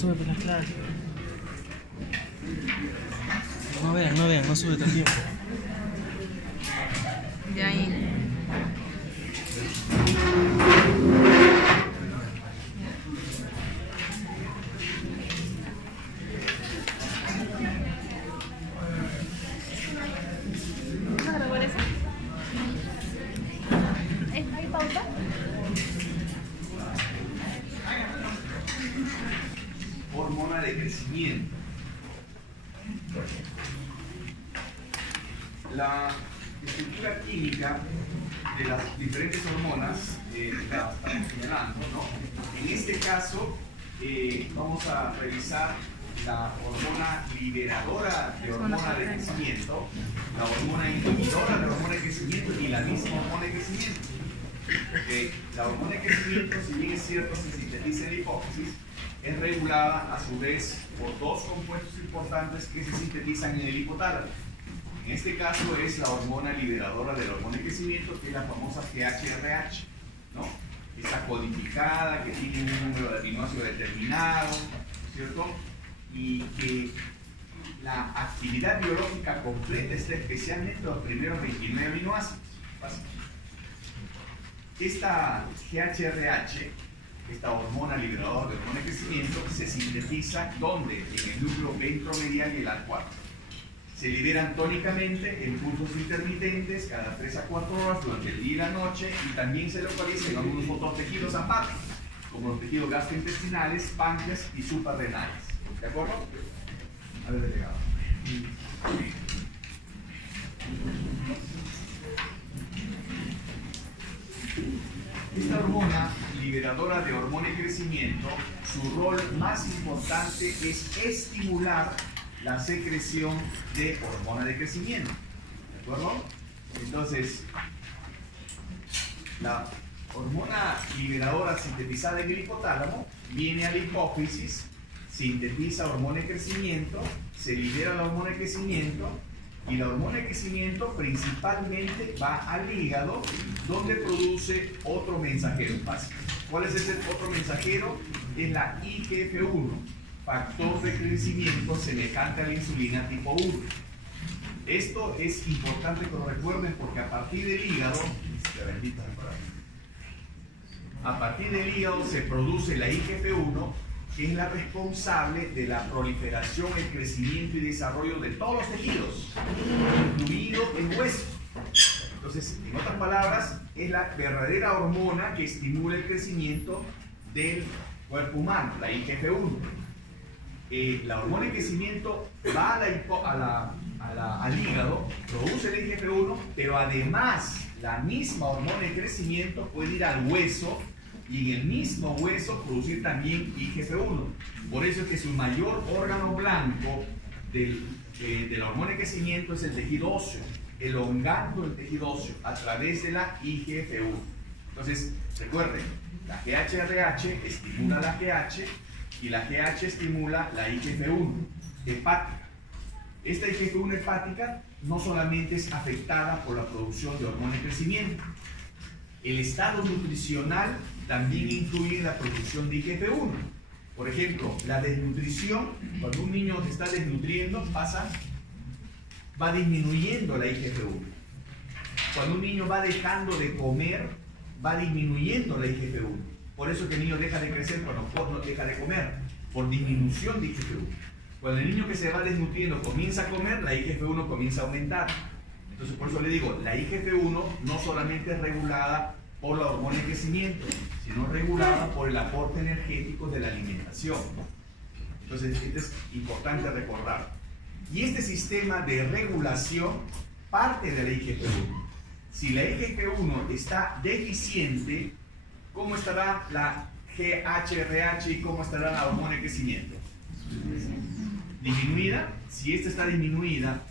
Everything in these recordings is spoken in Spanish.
sube por las claras. No vean, no sube todo el tiempo. De ahí. ¿Hay pauta? Hormona de crecimiento. La estructura química de las diferentes hormonas la estamos señalando, ¿no? En este caso vamos a revisar la hormona liberadora de hormona de crecimiento, la hormona inhibidora de hormona de crecimiento y la misma hormona de crecimiento. Porque la hormona de crecimiento, si bien es cierto, se sintetiza en la hipófisis, es regulada a su vez por dos compuestos importantes que se sintetizan en el hipotálamo. En este caso es la hormona liberadora de la hormona de crecimiento, que es la famosa GHRH, ¿no? Está codificada, que tiene un número de aminoácidos determinado, ¿cierto? Y que la actividad biológica completa está especialmente los primeros 29 aminoácidos. Esta GHRH, esta hormona liberadora de hormona de crecimiento, se sintetiza ¿dónde? En el núcleo ventromedial y el A4. Se liberan tónicamente en pulsos intermitentes cada 3 a 4 horas durante el día y la noche, y también se localizan en algunos otros tejidos aparte, como los tejidos gastrointestinales, páncreas y suprarrenales. ¿De acuerdo? A ver, delegado. Esta hormona liberadora de hormona de crecimiento, su rol más importante es estimular la secreción de hormona de crecimiento. ¿De acuerdo? Entonces, la hormona liberadora sintetizada en el hipotálamo viene a la hipófisis, sintetiza hormona de crecimiento, se libera la hormona de crecimiento, y la hormona de crecimiento principalmente va al hígado, donde produce otro mensajero básico. ¿Cuál es ese otro mensajero? Es la IGF-1, factor de crecimiento semejante a la insulina tipo 1. Esto es importante que lo recuerden, porque a partir del hígado, se produce la IGF-1, que es la responsable de la proliferación, el crecimiento y desarrollo de todos los tejidos, incluido el hueso. Entonces, en otras palabras, es la verdadera hormona que estimula el crecimiento del cuerpo humano, la IGF-1. La hormona de crecimiento va al hígado, produce el IGF-1, pero además la misma hormona de crecimiento puede ir al hueso, y en el mismo hueso producir también IGF-1. Por eso es que su mayor órgano blanco de la hormona de crecimiento es el tejido óseo, elongando el tejido óseo a través de la IGF-1. Entonces, recuerden, la GHRH estimula la GH, y la GH estimula la IGF-1 hepática. Esta IGF-1 hepática no solamente es afectada por la producción de hormona de crecimiento, el estado nutricional también influye en la producción de IGF-1. Por ejemplo, la desnutrición, cuando un niño se está desnutriendo, va disminuyendo la IGF-1. Cuando un niño va dejando de comer, va disminuyendo la IGF-1. Por eso que el niño deja de crecer cuando no deja de comer, por disminución de IGF-1. Cuando el niño que se va desnutriendo comienza a comer, la IGF-1 comienza a aumentar. Entonces, por eso le digo, la IGF-1 no solamente es regulada por la hormona de crecimiento, sino regulada por el aporte energético de la alimentación. Entonces, esto es importante recordar. Y este sistema de regulación parte de la IGF-1. Si la IGF-1 está deficiente, ¿cómo estará la GHRH y cómo estará la hormona de crecimiento? Disminuida. Si esta está disminuida,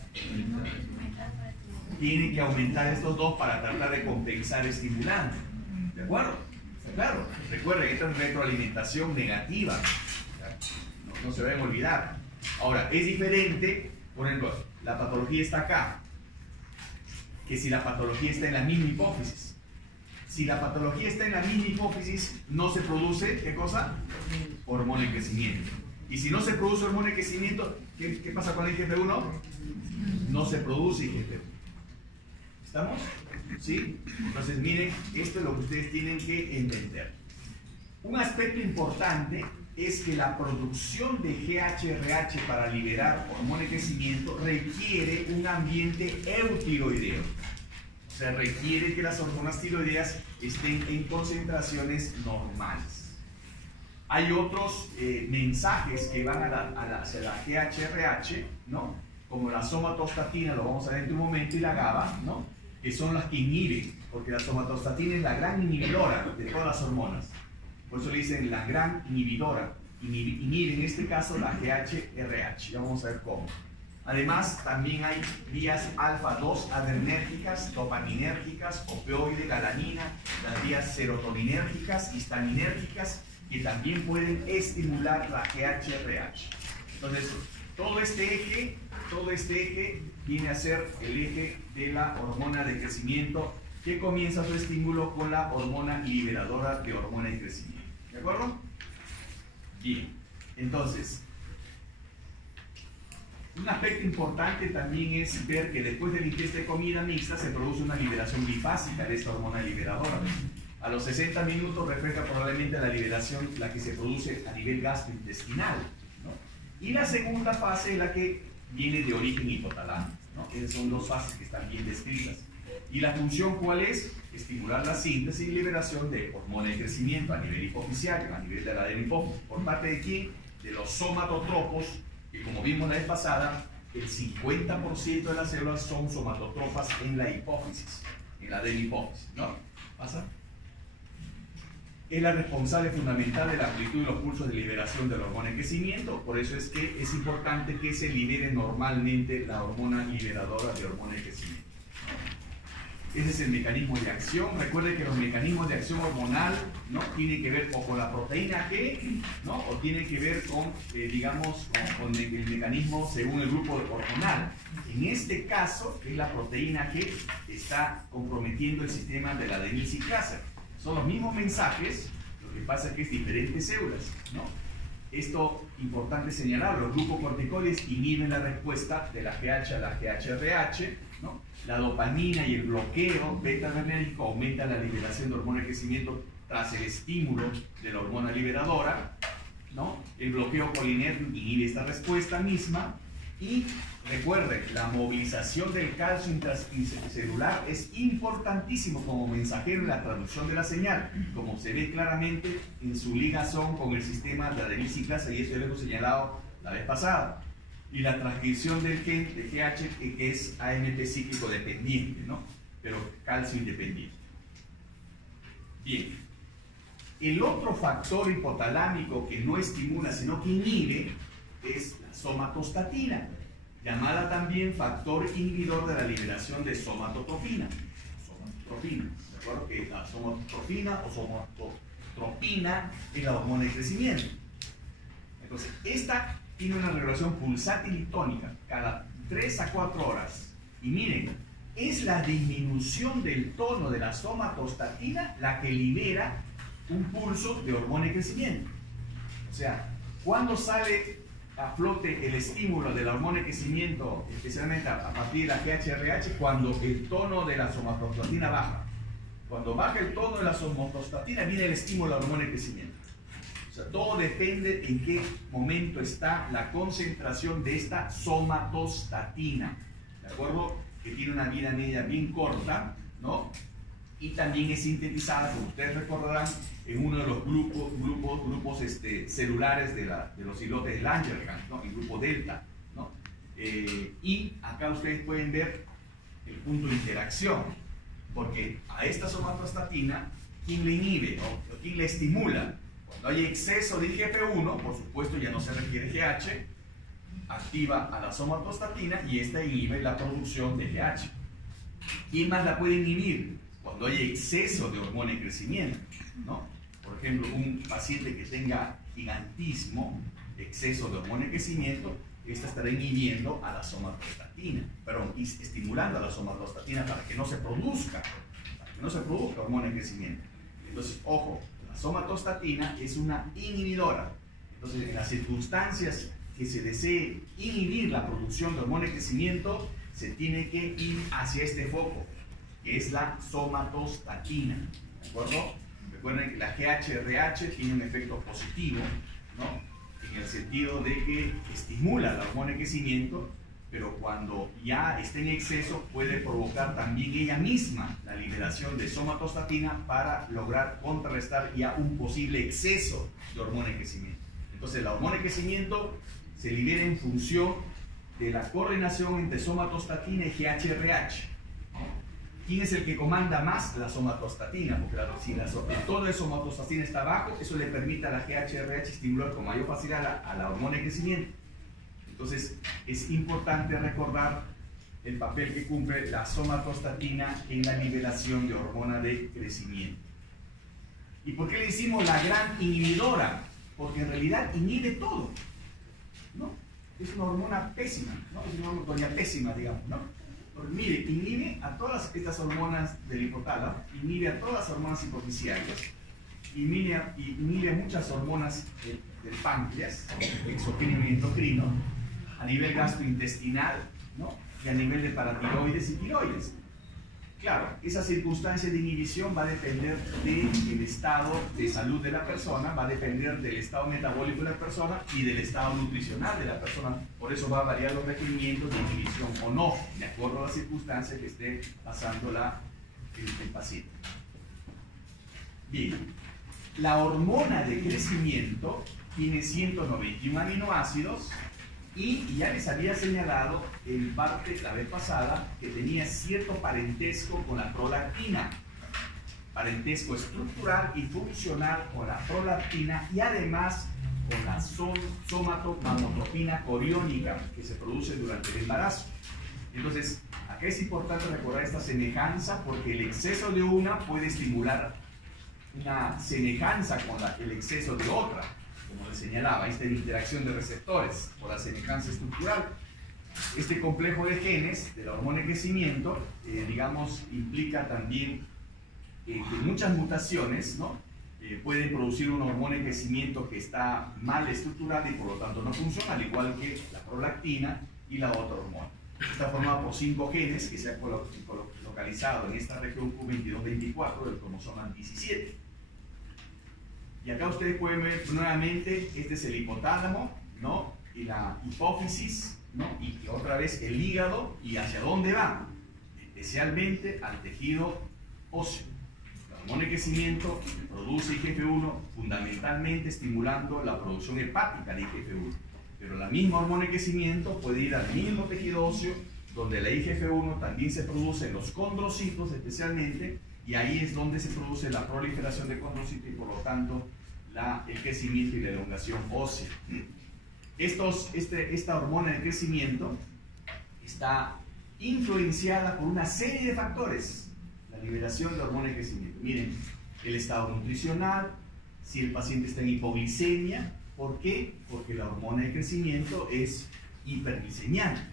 tiene que aumentar estos dos para tratar de compensar estimulante. ¿De acuerdo? ¿Está claro? Recuerden que esta es retroalimentación negativa. No se deben olvidar. Ahora, es diferente, por ejemplo, la patología está acá, que si la patología está en la misma hipófisis. Si la patología está en la misma hipófisis, no se produce, ¿qué cosa? Hormona de crecimiento. Y si no se produce hormona de crecimiento, ¿qué pasa con la IGF-1? No se produce IGF-1. ¿Estamos? ¿Sí? Entonces, miren, esto es lo que ustedes tienen que entender. Un aspecto importante es que la producción de GHRH para liberar hormona de crecimiento requiere un ambiente eutiroideo. O sea, requiere que las hormonas tiroideas estén en concentraciones normales. Hay otros mensajes que van hacia la GHRH, ¿no? Como la somatostatina, lo vamos a ver en un momento, y la GABA, ¿no? Que son las que inhiben, porque la somatostatina es la gran inhibidora de todas las hormonas. Por eso le dicen la gran inhibidora. Inhibe en este caso la GHRH. Ya vamos a ver cómo. Además, también hay vías alfa-2 adrenérgicas, dopaminérgicas, opioide, galanina, las vías serotoninérgicas, histaminérgicas, que también pueden estimular la GHRH. Entonces, todo este eje viene a ser el eje de la hormona de crecimiento, que comienza su estímulo con la hormona liberadora de hormona de crecimiento. ¿De acuerdo? Bien, entonces, un aspecto importante también es ver que después de la ingesta de comida mixta se produce una liberación bifásica de esta hormona liberadora. A los 60 minutos refleja probablemente la liberación, la que se produce a nivel gastrointestinal, ¿no? Y la segunda fase es la que viene de origen hipotalámico, ¿no? Esas son dos fases que están bien descritas. ¿Y la función cuál es? Estimular la síntesis y liberación de hormona de crecimiento a nivel hipofisiario, a nivel de la adenohipófisis. ¿Por parte de quién? De los somatotropos, que como vimos la vez pasada, el 50% de las células son somatotropas en la hipófisis, en la adenohipófisis, ¿no? ¿Pasa? Es la responsable fundamental de la amplitud de los pulsos de liberación de la hormona de crecimiento. Por eso es que es importante que se libere normalmente la hormona liberadora de hormona de crecimiento. Ese es el mecanismo de acción. Recuerden que los mecanismos de acción hormonal, ¿no?, tienen que ver o con la proteína G, ¿no?, o tienen que ver con, con el mecanismo según el grupo hormonal. En este caso, es la proteína G que está comprometiendo el sistema de la adenyl-ciclasa. Son los mismos mensajes, lo que pasa es que es diferentes células, ¿no? Esto, importante señalar, los glucocorticoides inhiben la respuesta de la GH a la GHRH, ¿no? La dopamina y el bloqueo beta-adrenérgico aumentan la liberación de hormona de crecimiento tras el estímulo de la hormona liberadora, ¿no? El bloqueo colinérgico inhibe esta respuesta misma. Y recuerden, la movilización del calcio intracelular es importantísimo como mensajero en la traducción de la señal, como se ve claramente en su ligazón con el sistema de adenyl-ciclasa, y eso ya lo hemos señalado la vez pasada. Y la transcripción del gen de GH, que es AMP cíclico dependiente, ¿no?, pero calcio independiente. Bien. El otro factor hipotalámico que no estimula, sino que inhibe, es la somatostatina, llamada también factor inhibidor de la liberación de somatotropina. ¿De acuerdo? Que la somatotropina o somatotropina es la hormona de crecimiento. Entonces, esta tiene una regulación pulsátil y tónica cada 3 a 4 horas. Y miren, es la disminución del tono de la somatostatina la que libera un pulso de hormona de crecimiento. O sea, cuando sale a flote el estímulo de la hormona de crecimiento, especialmente a partir de la GHRH, cuando el tono de la somatostatina baja. Cuando baja el tono de la somatostatina, viene el estímulo de la hormona de crecimiento. O sea, todo depende en qué momento está la concentración de esta somatostatina, ¿de acuerdo? Que tiene una vida media bien corta, ¿no? Y también es sintetizada, como ustedes recordarán, en uno de los grupos celulares de los islotes de Langerhans, ¿no?, el grupo delta, ¿no? Y acá ustedes pueden ver el punto de interacción, porque a esta somatostatina, ¿quién le inhibe o quién le estimula? Cuando hay exceso de IGF-1, por supuesto ya no se requiere GH, activa a la somatostatina y esta inhibe la producción de GH. ¿Quién más la puede inhibir? Cuando hay exceso de hormona de crecimiento, ¿no? Por ejemplo, un paciente que tenga gigantismo, exceso de hormona de crecimiento, esta estará inhibiendo a la somatostatina, perdón, estimulando a la somatostatina para que no se produzca hormona de crecimiento. Entonces, ojo, la somatostatina es una inhibidora. Entonces, en las circunstancias que se desee inhibir la producción de hormona de crecimiento, se tiene que ir hacia este foco, que es la somatostatina, ¿de acuerdo? Recuerden que la GHRH tiene un efecto positivo, ¿no? En el sentido de que estimula la hormona de crecimiento, pero cuando ya está en exceso puede provocar también ella misma la liberación de somatostatina para lograr contrarrestar ya un posible exceso de hormona de crecimiento. Entonces la hormona de crecimiento se libera en función de la coordinación entre somatostatina y GHRH. ¿Quién es el que comanda más? La somatostatina, porque si el tono de somatostatina está bajo, eso le permite a la GHRH estimular con mayor facilidad a la hormona de crecimiento. Entonces, es importante recordar el papel que cumple la somatostatina en la liberación de hormona de crecimiento. ¿Y por qué le decimos la gran inhibidora? Porque en realidad inhibe todo, ¿no? Es una hormona pésima, ¿no? Es una hormona pésima, digamos, ¿no? Porque, mire, inhibe a todas estas hormonas del hipotálamo, inhibe a todas las hormonas hipoficiales, inhibe a muchas hormonas del páncreas, exocrino y endocrino, a nivel gastrointestinal, ¿no? Y a nivel de paratiroides y tiroides. Claro, esa circunstancia de inhibición va a depender del estado de salud de la persona, va a depender del estado metabólico de la persona y del estado nutricional de la persona. Por eso va a variar los requerimientos de inhibición o no, de acuerdo a la circunstancia que esté pasando el paciente. Bien, la hormona de crecimiento tiene 191 aminoácidos. Y ya les había señalado en parte la vez pasada que tenía cierto parentesco con la prolactina, parentesco estructural y funcional con la prolactina y además con la somatomamotropina coriónica que se produce durante el embarazo. Entonces, acá es importante recordar esta semejanza porque el exceso de una puede estimular una semejanza con el exceso de otra. Como les señalaba, esta interacción de receptores por la semejanza estructural. Este complejo de genes de la hormona de crecimiento, digamos, implica también que muchas mutaciones, ¿no? Pueden producir una hormona de crecimiento que está mal estructurada y por lo tanto no funciona, al igual que la prolactina y la otra hormona. Está formada por 5 genes que se han localizado en esta región Q22-24 del cromosoma 17. Y acá ustedes pueden ver nuevamente, este es el hipotálamo, ¿no? Y la hipófisis, ¿no? Y otra vez el hígado, ¿y hacia dónde va? Especialmente al tejido óseo. La hormona de crecimiento produce IGF-1 fundamentalmente estimulando la producción hepática de IGF-1. Pero la misma hormona de crecimiento puede ir al mismo tejido óseo, donde la IGF-1 también se produce en los condrocitos especialmente, y ahí es donde se produce la proliferación de condrocitos y por lo tanto el crecimiento y la elongación ósea. Esta hormona de crecimiento está influenciada por una serie de factores. La liberación de la hormona de crecimiento. Miren, el estado nutricional, si el paciente está en hipoglicemia, ¿por qué? Porque la hormona de crecimiento es hiperglicemiana.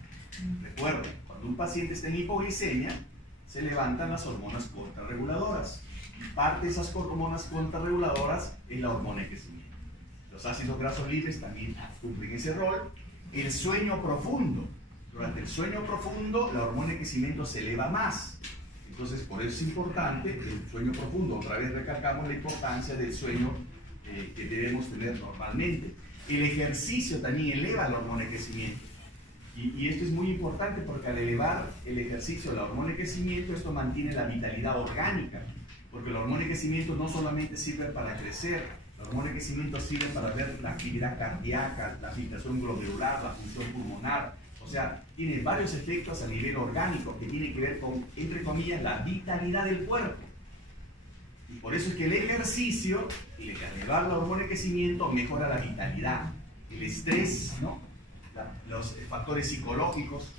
Recuerden, cuando un paciente está en hipoglicemia, se levantan las hormonas contrarreguladoras. Y parte de esas hormonas contrarreguladoras es la hormona de crecimiento. Los ácidos grasos libres también cumplen ese rol. El sueño profundo. Durante el sueño profundo, la hormona de crecimiento se eleva más. Entonces, por eso es importante el sueño profundo. Otra vez recalcamos la importancia del sueño que debemos tener normalmente. El ejercicio también eleva la hormona de crecimiento. Y esto es muy importante porque al elevar el ejercicio, la hormona de crecimiento, esto mantiene la vitalidad orgánica. Porque la hormona de crecimiento no solamente sirve para crecer, la hormona de crecimiento sirve para ver la actividad cardíaca, la filtración glomerular, la función pulmonar. O sea, tiene varios efectos a nivel orgánico que tienen que ver con, entre comillas, la vitalidad del cuerpo. Y por eso es que el ejercicio, y al elevar la hormona de crecimiento, mejora la vitalidad. El estrés, ¿no? Los factores psicológicos,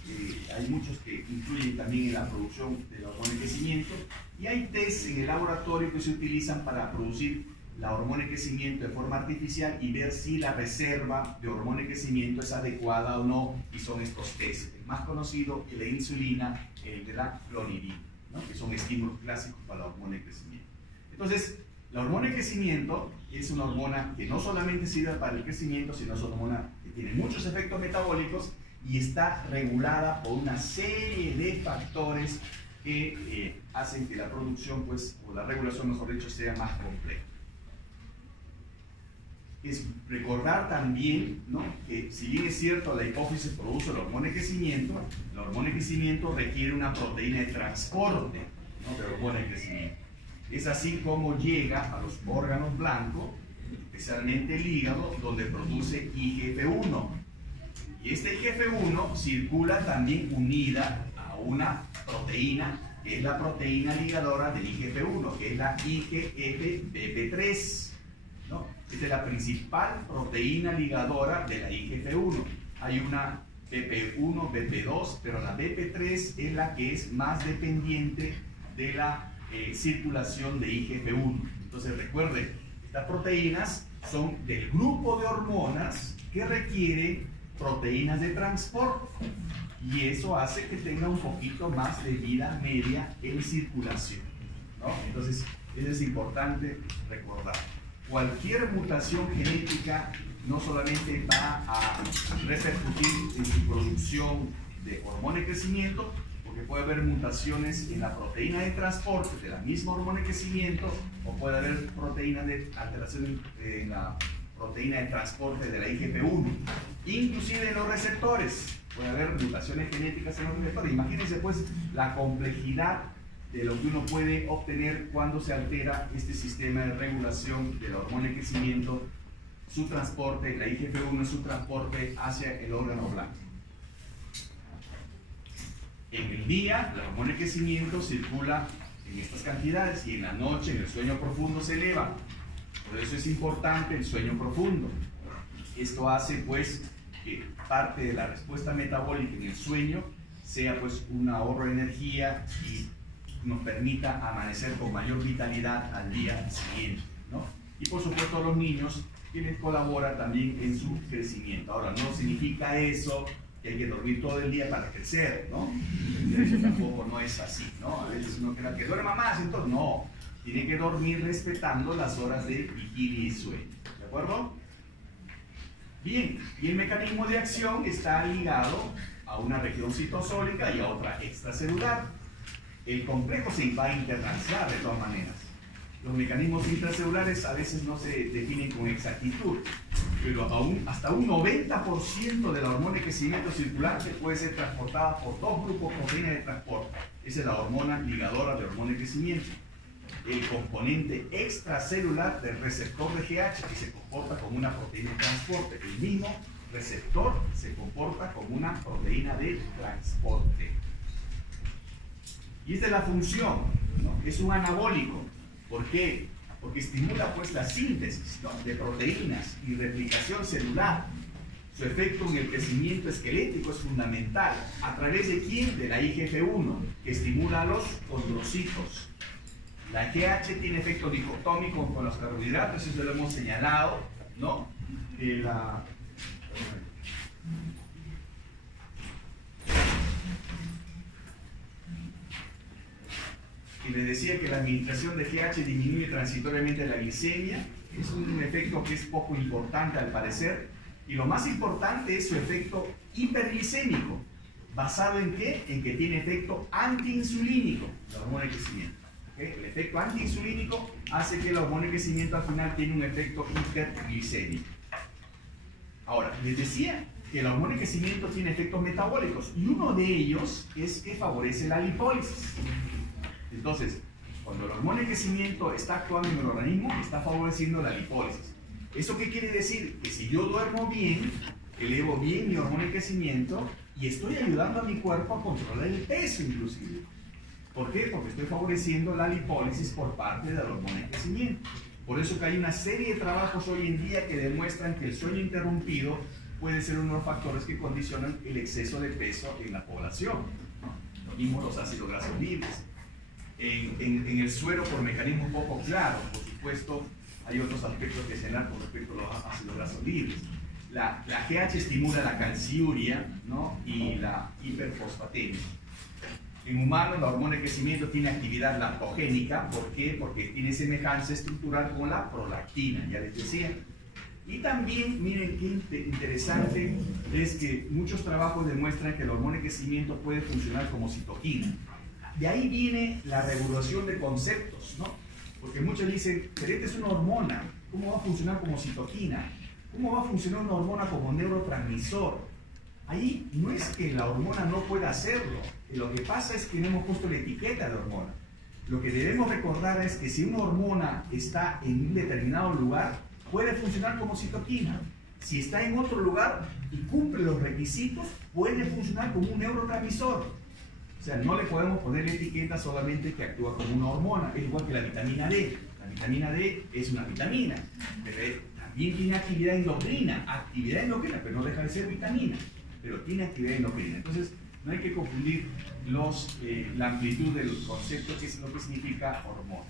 hay muchos que influyen también en la producción de la hormona de crecimiento, y hay test en el laboratorio que se utilizan para producir la hormona de crecimiento de forma artificial y ver si la reserva de hormona de crecimiento es adecuada o no, y son estos test. El más conocido es la insulina, el de la clonidina, ¿no? Que son estímulos clásicos para la hormona de crecimiento. Entonces, La hormona de crecimiento es una hormona que no solamente sirve para el crecimiento, sino es una hormona que tiene muchos efectos metabólicos y está regulada por una serie de factores que hacen que la producción, pues, o la regulación, mejor dicho, sea más compleja. Es recordar también, ¿no?, que si bien es cierto la hipófisis produce la hormona de crecimiento requiere una proteína de transporte, ¿no?, de hormona de crecimiento. Es así como llega a los órganos blancos, especialmente el hígado, donde produce IGF-1. Y este IGF-1 circula también unida a una proteína, que es la proteína ligadora del IGF-1, que es la IGF-BP3, ¿no? Esta es la principal proteína ligadora de la IGF-1. Hay una BP1, BP2, pero la BP3 es la que es más dependiente de la circulación de IGF-1. Entonces recuerden, estas proteínas son del grupo de hormonas que requieren proteínas de transporte y eso hace que tenga un poquito más de vida media en circulación, ¿no? Entonces eso es importante recordar. Cualquier mutación genética no solamente va a repercutir en su producción de hormona de crecimiento, porque puede haber mutaciones en la proteína de transporte de la misma hormona de crecimiento, o puede haber proteínas de alteración en la proteína de transporte de la IGF-1, inclusive en los receptores. Puede haber mutaciones genéticas en los receptores. Imagínense pues la complejidad de lo que uno puede obtener cuando se altera este sistema de regulación de la hormona de crecimiento, su transporte, la IGF-1, su transporte hacia el órgano blanco. En el día, la hormona de crecimiento circula en estas cantidades y en la noche, en el sueño profundo, se eleva. Por eso es importante el sueño profundo. Esto hace pues que parte de la respuesta metabólica en el sueño sea pues un ahorro de energía y nos permita amanecer con mayor vitalidad al día siguiente, ¿no? Y por supuesto los niños, quienes colaboran también en su crecimiento. Ahora, no significa eso que hay que dormir todo el día para crecer, ¿no? Eso tampoco no es así, ¿no? A veces uno cree que duerma más, entonces no. Tiene que dormir respetando las horas de vigilia y sueño, ¿de acuerdo? Bien, y el mecanismo de acción está ligado a una región citosólica y a otra extracelular. El complejo se va a internacionalizar de todas maneras. Los mecanismos intracelulares a veces no se definen con exactitud, pero hasta un 90% de la hormona de crecimiento circulante puede ser transportada por dos grupos de proteínas de transporte. Esa es la hormona ligadora de hormona de crecimiento. El componente extracelular del receptor de GH, que se comporta como una proteína de transporte. El mismo receptor se comporta como una proteína de transporte. Y esta es la función, ¿no? Es un anabólico. ¿Por qué? Porque estimula pues la síntesis, ¿no?, de proteínas y replicación celular. Su efecto en el crecimiento esquelético es fundamental. ¿A través de quién? De la IGF-1, que estimula a los condrocitos. La GH tiene efecto dicotómico con los carbohidratos, eso lo hemos señalado, ¿no? Y les decía que la administración de GH disminuye transitoriamente la glicemia. Es un efecto que es poco importante al parecer. Y lo más importante es su efecto hiperglicémico. ¿Basado en qué? En que tiene efecto antiinsulínico, la hormona de crecimiento. ¿Okay? El efecto antiinsulínico hace que la hormona de crecimiento al final tiene un efecto hiperglicémico. Ahora, les decía que la hormona de crecimiento tiene efectos metabólicos. Y uno de ellos es que favorece la lipólisis. Entonces, cuando la hormona de crecimiento está actuando en el organismo, está favoreciendo la lipólisis. ¿Eso qué quiere decir? Que si yo duermo bien, elevo bien mi hormona de crecimiento y estoy ayudando a mi cuerpo a controlar el peso inclusive. ¿Por qué? Porque estoy favoreciendo la lipólisis por parte de la hormona de crecimiento. Por eso que hay una serie de trabajos hoy en día que demuestran que el sueño interrumpido puede ser uno de los factores que condicionan el exceso de peso en la población, ¿no? Lo mismo los ácidos grasos libres. En el suero por mecanismos poco claros, por supuesto, hay otros aspectos que señalar con respecto a los ácidos grasos libres. La GH estimula la calciuria, ¿no?, y la hiperfosfatemia. En humanos, la hormona de crecimiento tiene actividad lactogénica. ¿Por qué? Porque tiene semejanza estructural con la prolactina, ya les decía. Y también, miren qué interesante, es que muchos trabajos demuestran que la hormona de crecimiento puede funcionar como citoquina. De ahí viene la regulación de conceptos, ¿no? Porque muchos dicen, pero esta es una hormona, ¿cómo va a funcionar como citoquina? ¿Cómo va a funcionar una hormona como neurotransmisor? Ahí no es que la hormona no pueda hacerlo, lo que pasa es que no hemos puesto la etiqueta de hormona. Lo que debemos recordar es que si una hormona está en un determinado lugar, puede funcionar como citoquina. Si está en otro lugar y cumple los requisitos, puede funcionar como un neurotransmisor. O sea, no le podemos poner la etiqueta solamente que actúa como una hormona. Es igual que la vitamina D. La vitamina D es una vitamina, pero también tiene actividad endocrina, pero no deja de ser vitamina, pero tiene actividad endocrina. Entonces, no hay que confundir la amplitud del concepto, que es lo que significa hormona.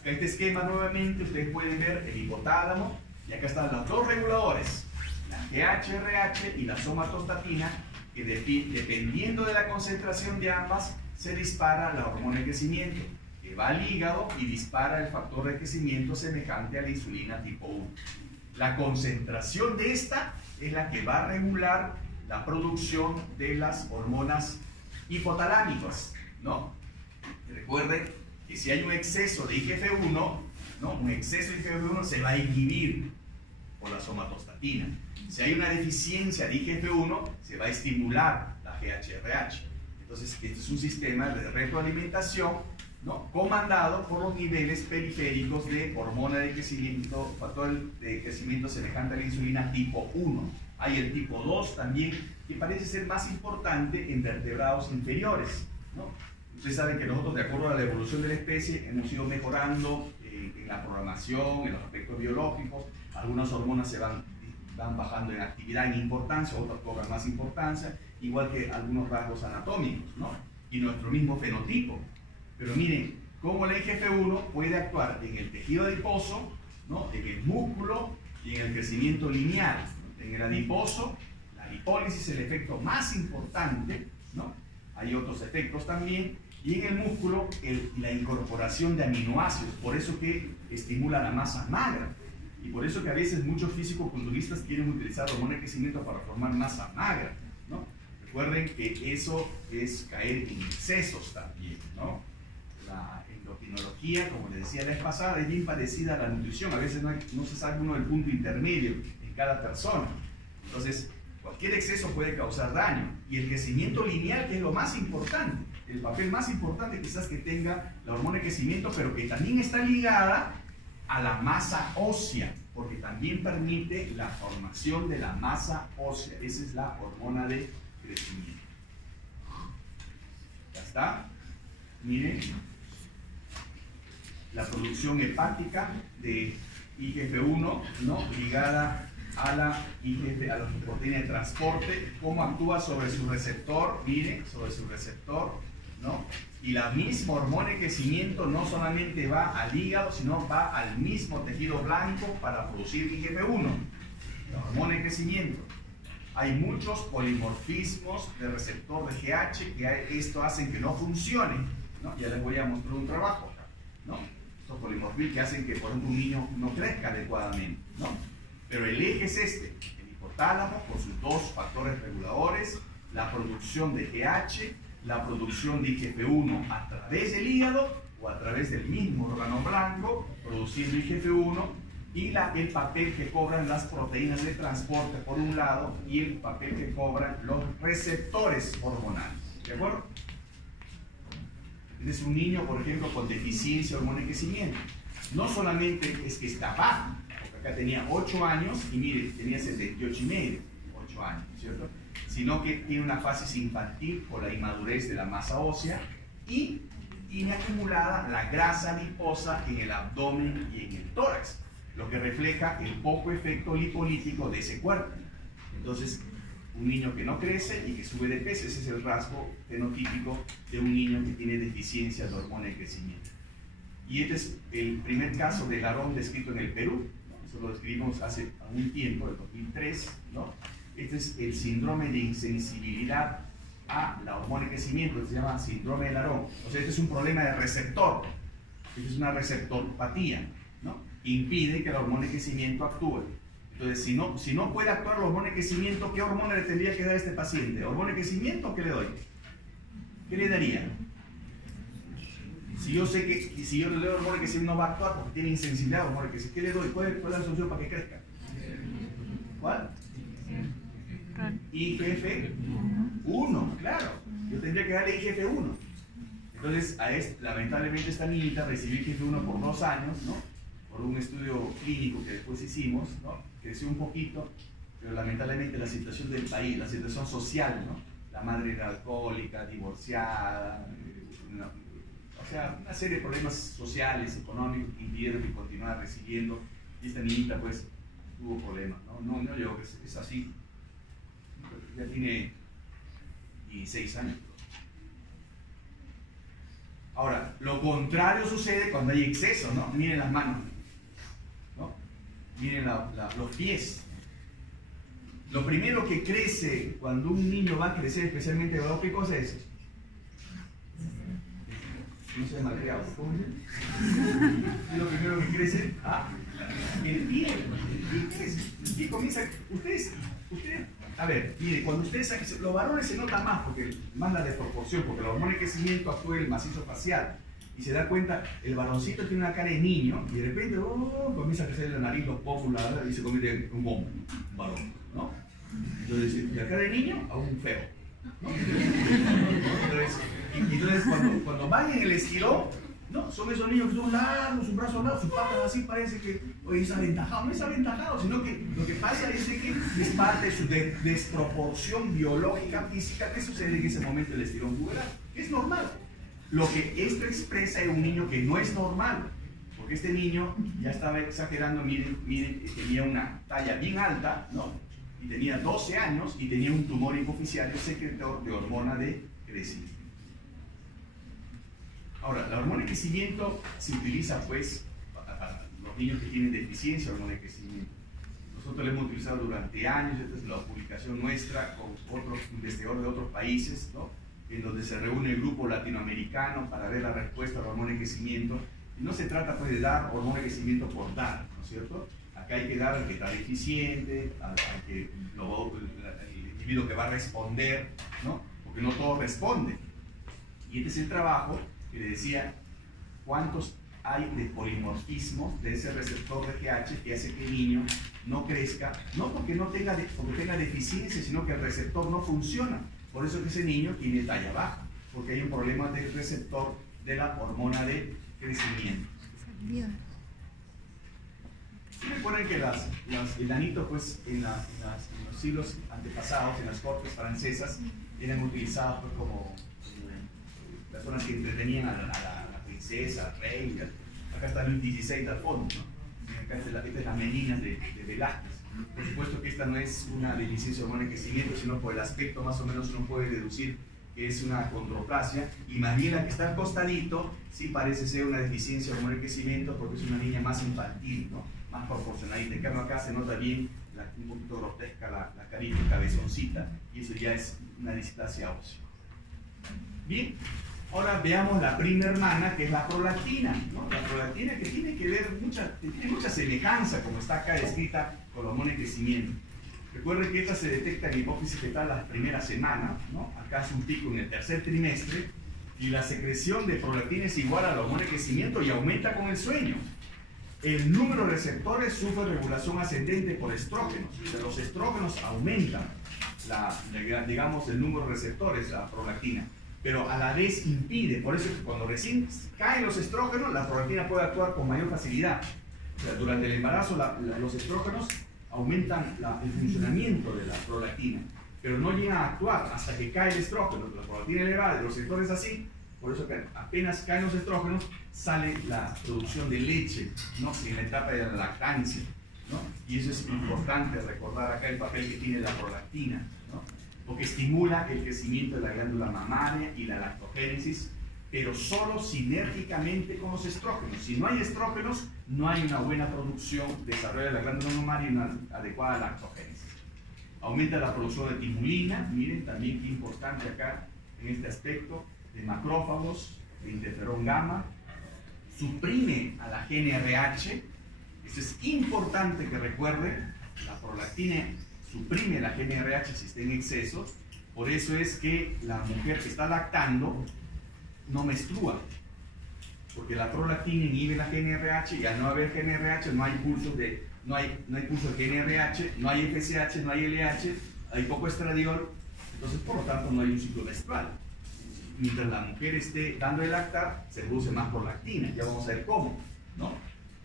Acá este esquema nuevamente, ustedes pueden ver el hipotálamo, y acá están los dos reguladores, la GHRH y la somatostatina, que dependiendo de la concentración de ambas, se dispara la hormona de crecimiento, que va al hígado y dispara el factor de crecimiento semejante a la insulina tipo 1. La concentración de esta es la que va a regular la producción de las hormonas hipotalámicas, ¿no? Recuerden que si hay un exceso de IGF-1, ¿no? Un exceso de IGF-1 se va a inhibir por la somatostatina. Si hay una deficiencia de IGF-1, se va a estimular la GHRH. Entonces, este es un sistema de retroalimentación, ¿no? Comandado por los niveles periféricos de hormona de crecimiento, factor de crecimiento semejante a la insulina tipo 1. Hay el tipo 2 también, que parece ser más importante en vertebrados inferiores, ¿no? Ustedes saben que nosotros, de acuerdo a la evolución de la especie, hemos ido mejorando en la programación, en los aspectos biológicos. Algunas hormonas se van bajando en actividad, en importancia, otras cobran más importancia, igual que algunos rasgos anatómicos, ¿no? Y nuestro mismo fenotipo. Pero miren, cómo la IGF-1 puede actuar en el tejido adiposo, ¿no? En el músculo y en el crecimiento lineal. En el adiposo, la lipólisis es el efecto más importante, ¿no? Hay otros efectos también. Y en el músculo, la incorporación de aminoácidos, por eso que estimula la masa magra. Y por eso que a veces muchos físico-culturistas quieren utilizar hormona de crecimiento para formar masa magra, ¿no? Recuerden que eso es caer en excesos también, ¿no? La endocrinología, como les decía la vez pasada, es bien parecida a la nutrición. A veces no se sabe uno del punto intermedio en cada persona. Entonces, cualquier exceso puede causar daño. Y el crecimiento lineal, que es lo más importante, el papel más importante quizás que tenga la hormona de crecimiento, pero que también está ligada a la masa ósea, porque también permite la formación de la masa ósea. Esa es la hormona de crecimiento. ¿Ya está? Miren, la producción hepática de IGF-1, ¿no? Ligada a la proteína de transporte, cómo actúa sobre su receptor, miren, sobre su receptor, ¿no? Y la misma hormona de crecimiento no solamente va al hígado, sino va al mismo tejido blanco para producir IGF-1, la hormona de crecimiento. Hay muchos polimorfismos de receptor de GH que esto hacen que no funcione, ¿no? Ya les voy a mostrar un trabajo, ¿no? Estos polimorfismos que hacen que, por ejemplo, un niño no crezca adecuadamente, ¿no? Pero el eje es este, el hipotálamo con sus dos factores reguladores, la producción de GH, la producción de IGF-1 a través del hígado o a través del mismo órgano blanco, produciendo IGF-1, y el papel que cobran las proteínas de transporte por un lado y el papel que cobran los receptores hormonales. ¿De acuerdo? Es un niño, por ejemplo, con deficiencia de hormona de crecimiento. No solamente es que está bajo, porque acá tenía 8 años y mire, tenía 78 y medio, 8 años, ¿cierto? Sino que tiene una fase infantil por la inmadurez de la masa ósea y tiene acumulada la grasa adiposa en el abdomen y en el tórax, lo que refleja el poco efecto lipolítico de ese cuerpo. Entonces, un niño que no crece y que sube de peso, ese es el rasgo fenotípico de un niño que tiene deficiencia de hormona de crecimiento. Y este es el primer caso de Larón descrito en el Perú, ¿no? Eso lo describimos hace algún tiempo, el 2003, ¿no? Este es el síndrome de insensibilidad a la hormona de crecimiento, que se llama síndrome de Laron. O sea, este es un problema de receptor. Esto es una receptoropatía, ¿no? Impide que la hormona de crecimiento actúe. Entonces, si no puede actuar la hormona de crecimiento, ¿qué hormona le tendría que dar a este paciente? ¿Hormona de crecimiento o qué le doy? ¿Qué le daría? Si yo sé que si yo le doy hormona de crecimiento no va a actuar porque tiene insensibilidad a hormona de crecimiento, ¿qué le doy? ¿Cuál es la solución para que crezca? ¿Cuál? IGF-1, claro. Yo tendría que darle IGF-1. Entonces, lamentablemente esta niñita recibió IGF-1 por 2 años, ¿no? Por un estudio clínico que después hicimos, ¿no? Creció un poquito, pero lamentablemente la situación del país, la situación social, ¿no? La madre era alcohólica, divorciada, o sea, una serie de problemas sociales, económicos que impidieron que continuara recibiendo, y esta niñita pues tuvo problemas, ¿no? No llegó, es así, ya tiene 16 años. Ahora, lo contrario sucede cuando hay exceso, ¿no? Miren las manos, ¿no? Miren los pies. Lo primero que crece cuando un niño va a crecer, especialmente varón, ¿qué cosa es? No se malcriado. ¿Cómo es? ¿Es lo primero que crece? Ah, el pie. El pie comienza. Ustedes, a ver, mire, cuando ustedes, los varones se notan más, porque más la desproporción, porque la hormona de crecimiento actúa en el macizo facial. Y se da cuenta, el varoncito tiene una cara de niño, y de repente, comienza a crecer la nariz, los pómulos, y se convierte en un hombre, un varón, ¿no? Entonces, de la cara de niño a un feo, ¿no? Entonces cuando van en el estirón, ¿no? Son esos niños que son largos, sus brazos largos, sus patas así, parece que es aventajado. No es aventajado, sino que lo que pasa es que es parte de su desproporción biológica, física, que sucede en ese momento del estirón puberal. Es normal. Lo que esto expresa es un niño que no es normal, porque este niño ya estaba exagerando, miren, tenía una talla bien alta, ¿no? Y tenía 12 años y tenía un tumor hipoficiario secretor de hormona de crecimiento. Ahora, la hormona de crecimiento se utiliza pues para los niños que tienen deficiencia de hormona de crecimiento. Nosotros la hemos utilizado durante años, esta es la publicación nuestra con otros investigadores de otros países, ¿no? En donde se reúne el grupo latinoamericano para ver la respuesta a la hormona de crecimiento. Y no se trata pues de dar hormona de crecimiento por dar, ¿no es cierto? Acá hay que dar al que está deficiente, al que el individuo que va a responder, ¿no? Porque no todo responde. Y este es el trabajo que le decía, cuántos hay de polimorfismo de ese receptor RGH que hace que el niño no crezca, no porque tenga deficiencia, sino que el receptor no funciona. Por eso que ese niño tiene talla baja, porque hay un problema del receptor de la hormona de crecimiento. ¿Sí recuerdan que los enanitos pues, en los siglos antepasados, en las cortes francesas, eran utilizados pues, como personas que entretenían a la princesa, al rey? Acá está Luis XVI al fondo, ¿no? Acá esta es las meninas de Velázquez. Por supuesto que esta no es una deficiencia de hormona de crecimiento, sino por el aspecto más o menos uno puede deducir que es una condroplasia, y más bien la que está al costadito sí parece ser una deficiencia de hormona de crecimiento porque es una niña más infantil, ¿no? Más proporcionalita. En cambio acá se nota bien un poquito grotesca la carita, cabezoncita, y eso ya es una displasia ósea. Bien, ahora veamos la prima hermana, que es la prolactina, ¿no? La prolactina que tiene que ver tiene mucha semejanza, como está acá descrita, con la hormona de crecimiento. Recuerden que esta se detecta en la hipófisis fetal las primeras semanas, ¿no? Acá es un pico en el tercer trimestre, y la secreción de prolactina es igual a la hormona de crecimiento y aumenta con el sueño. El número de receptores sufre regulación ascendente por estrógenos. O sea, los estrógenos aumentan digamos, el número de receptores, la prolactina, pero a la vez impide. Por eso cuando recién caen los estrógenos, la prolactina puede actuar con mayor facilidad. O sea, durante el embarazo los estrógenos aumentan el funcionamiento de la prolactina, pero no llegan a actuar hasta que cae el estrógeno. La prolactina elevada de los receptores así, por eso que apenas caen los estrógenos sale la producción de leche, ¿no? En la etapa de la lactancia, ¿no? Y eso es importante recordar acá el papel que tiene la prolactina, ¿no? Porque estimula el crecimiento de la glándula mamaria y la lactogénesis, pero solo sinérgicamente con los estrógenos. Si no hay estrógenos, no hay una buena producción, desarrollo de la glándula mamaria y una adecuada lactogénesis. aumenta la producción de timulina, miren también qué importante acá en este aspecto, de macrófagos, de interferón gamma, suprime a la GnRH, esto es importante que recuerden, la prolactina suprime la GnRH si está en exceso, por eso es que la mujer que está lactando no menstrua, porque la prolactina inhibe la GnRH y al no haber GnRH no hay pulso de GnRH, no hay FSH, no hay LH, hay poco estradiol, entonces por lo tanto no hay un ciclo menstrual. Mientras la mujer esté dando el lactar, se produce más prolactina, ya vamos a ver cómo, ¿no?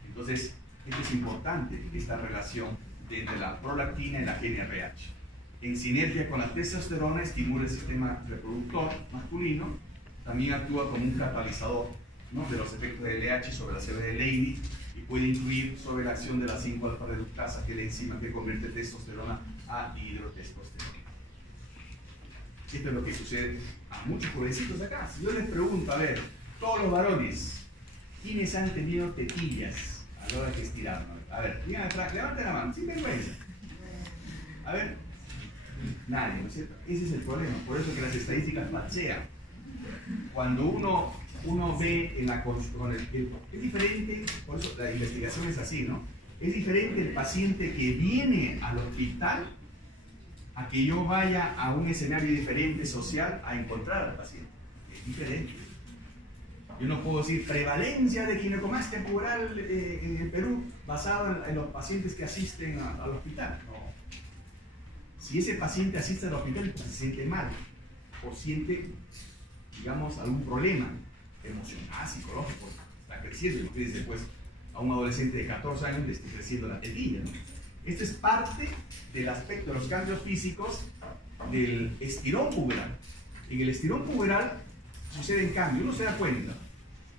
Entonces, esto es importante, esta relación entre la prolactina y la GnRH. En sinergia con la testosterona estimula el sistema reproductor masculino, también actúa como un catalizador, ¿no?, de los efectos de LH sobre la célula de Leydig y puede influir sobre la acción de la 5-alfa reductasa, que es la enzima que convierte testosterona a dihidrotestosterona. Esto es lo que sucede a muchos jovencitos acá. Si yo les pregunto, a ver, todos los varones, ¿quiénes han tenido tetillas a la hora de estirar? A ver, digan atrás, levanten la mano, sin vergüenza. A ver, nadie, ¿no es cierto? Ese es el problema, por eso que las estadísticas falsean. Cuando uno ve en la es diferente, por eso la investigación es así, ¿no? Es diferente el paciente que viene al hospital a que yo vaya a un escenario diferente social a encontrar al paciente. Es diferente. Yo no puedo decir prevalencia de ginecomastia puberal en el Perú basado en los pacientes que asisten al hospital. No. Si ese paciente asiste al hospital, pues se siente mal o siente, digamos, algún problema emocional, psicológico, está creciendo, y lo que dice después a un adolescente de 14 años le está creciendo la tetilla, ¿no? Esto es parte del aspecto de los cambios físicos del estirón puberal. En el estirón puberal suceden cambios, uno se da cuenta.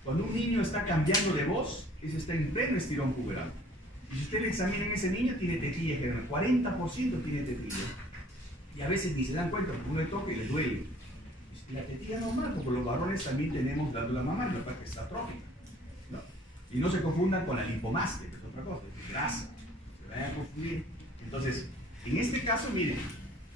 Cuando un niño está cambiando de voz, eso está en pleno estirón puberal. Y si usted le examina en ese niño, tiene tetilla general, 40% tiene tetilla. Y a veces ni se dan cuenta, porque uno le toca y le duele. Y la tetilla normal, porque los varones también tenemos glándula mamaria, la que está atrófica, ¿no? Y no se confundan con la lipomastia, que es otra cosa, es grasa. Vayan a confundir. Entonces, en este caso, miren,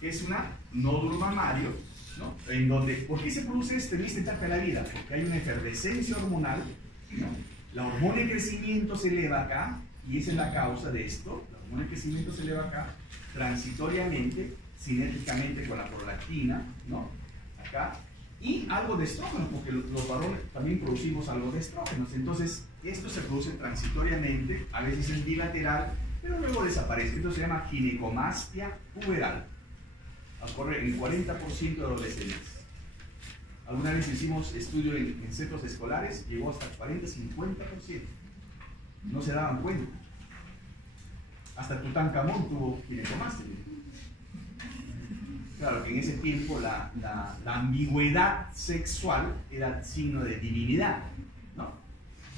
que es una nódulo mamario, ¿no? En donde, ¿por qué se produce esto en esta etapa de la vida? Porque hay una efervescencia hormonal, ¿no? La hormona de crecimiento se eleva acá, y esa es la causa de esto. La hormona de crecimiento se eleva acá, transitoriamente, sinérgicamente con la prolactina, ¿no? Acá, y algo de estrógenos, porque los varones también producimos algo de estrógenos. Entonces, esto se produce transitoriamente, a veces es bilateral, pero luego desaparece. Esto se llama ginecomastia puberal. Ocurre en 40% de adolescentes. Alguna vez hicimos estudio en centros escolares, llegó hasta 40-50%. No se daban cuenta. Hasta Tutankamón tuvo ginecomastia. Claro que en ese tiempo la ambigüedad sexual era signo de divinidad, ¿no?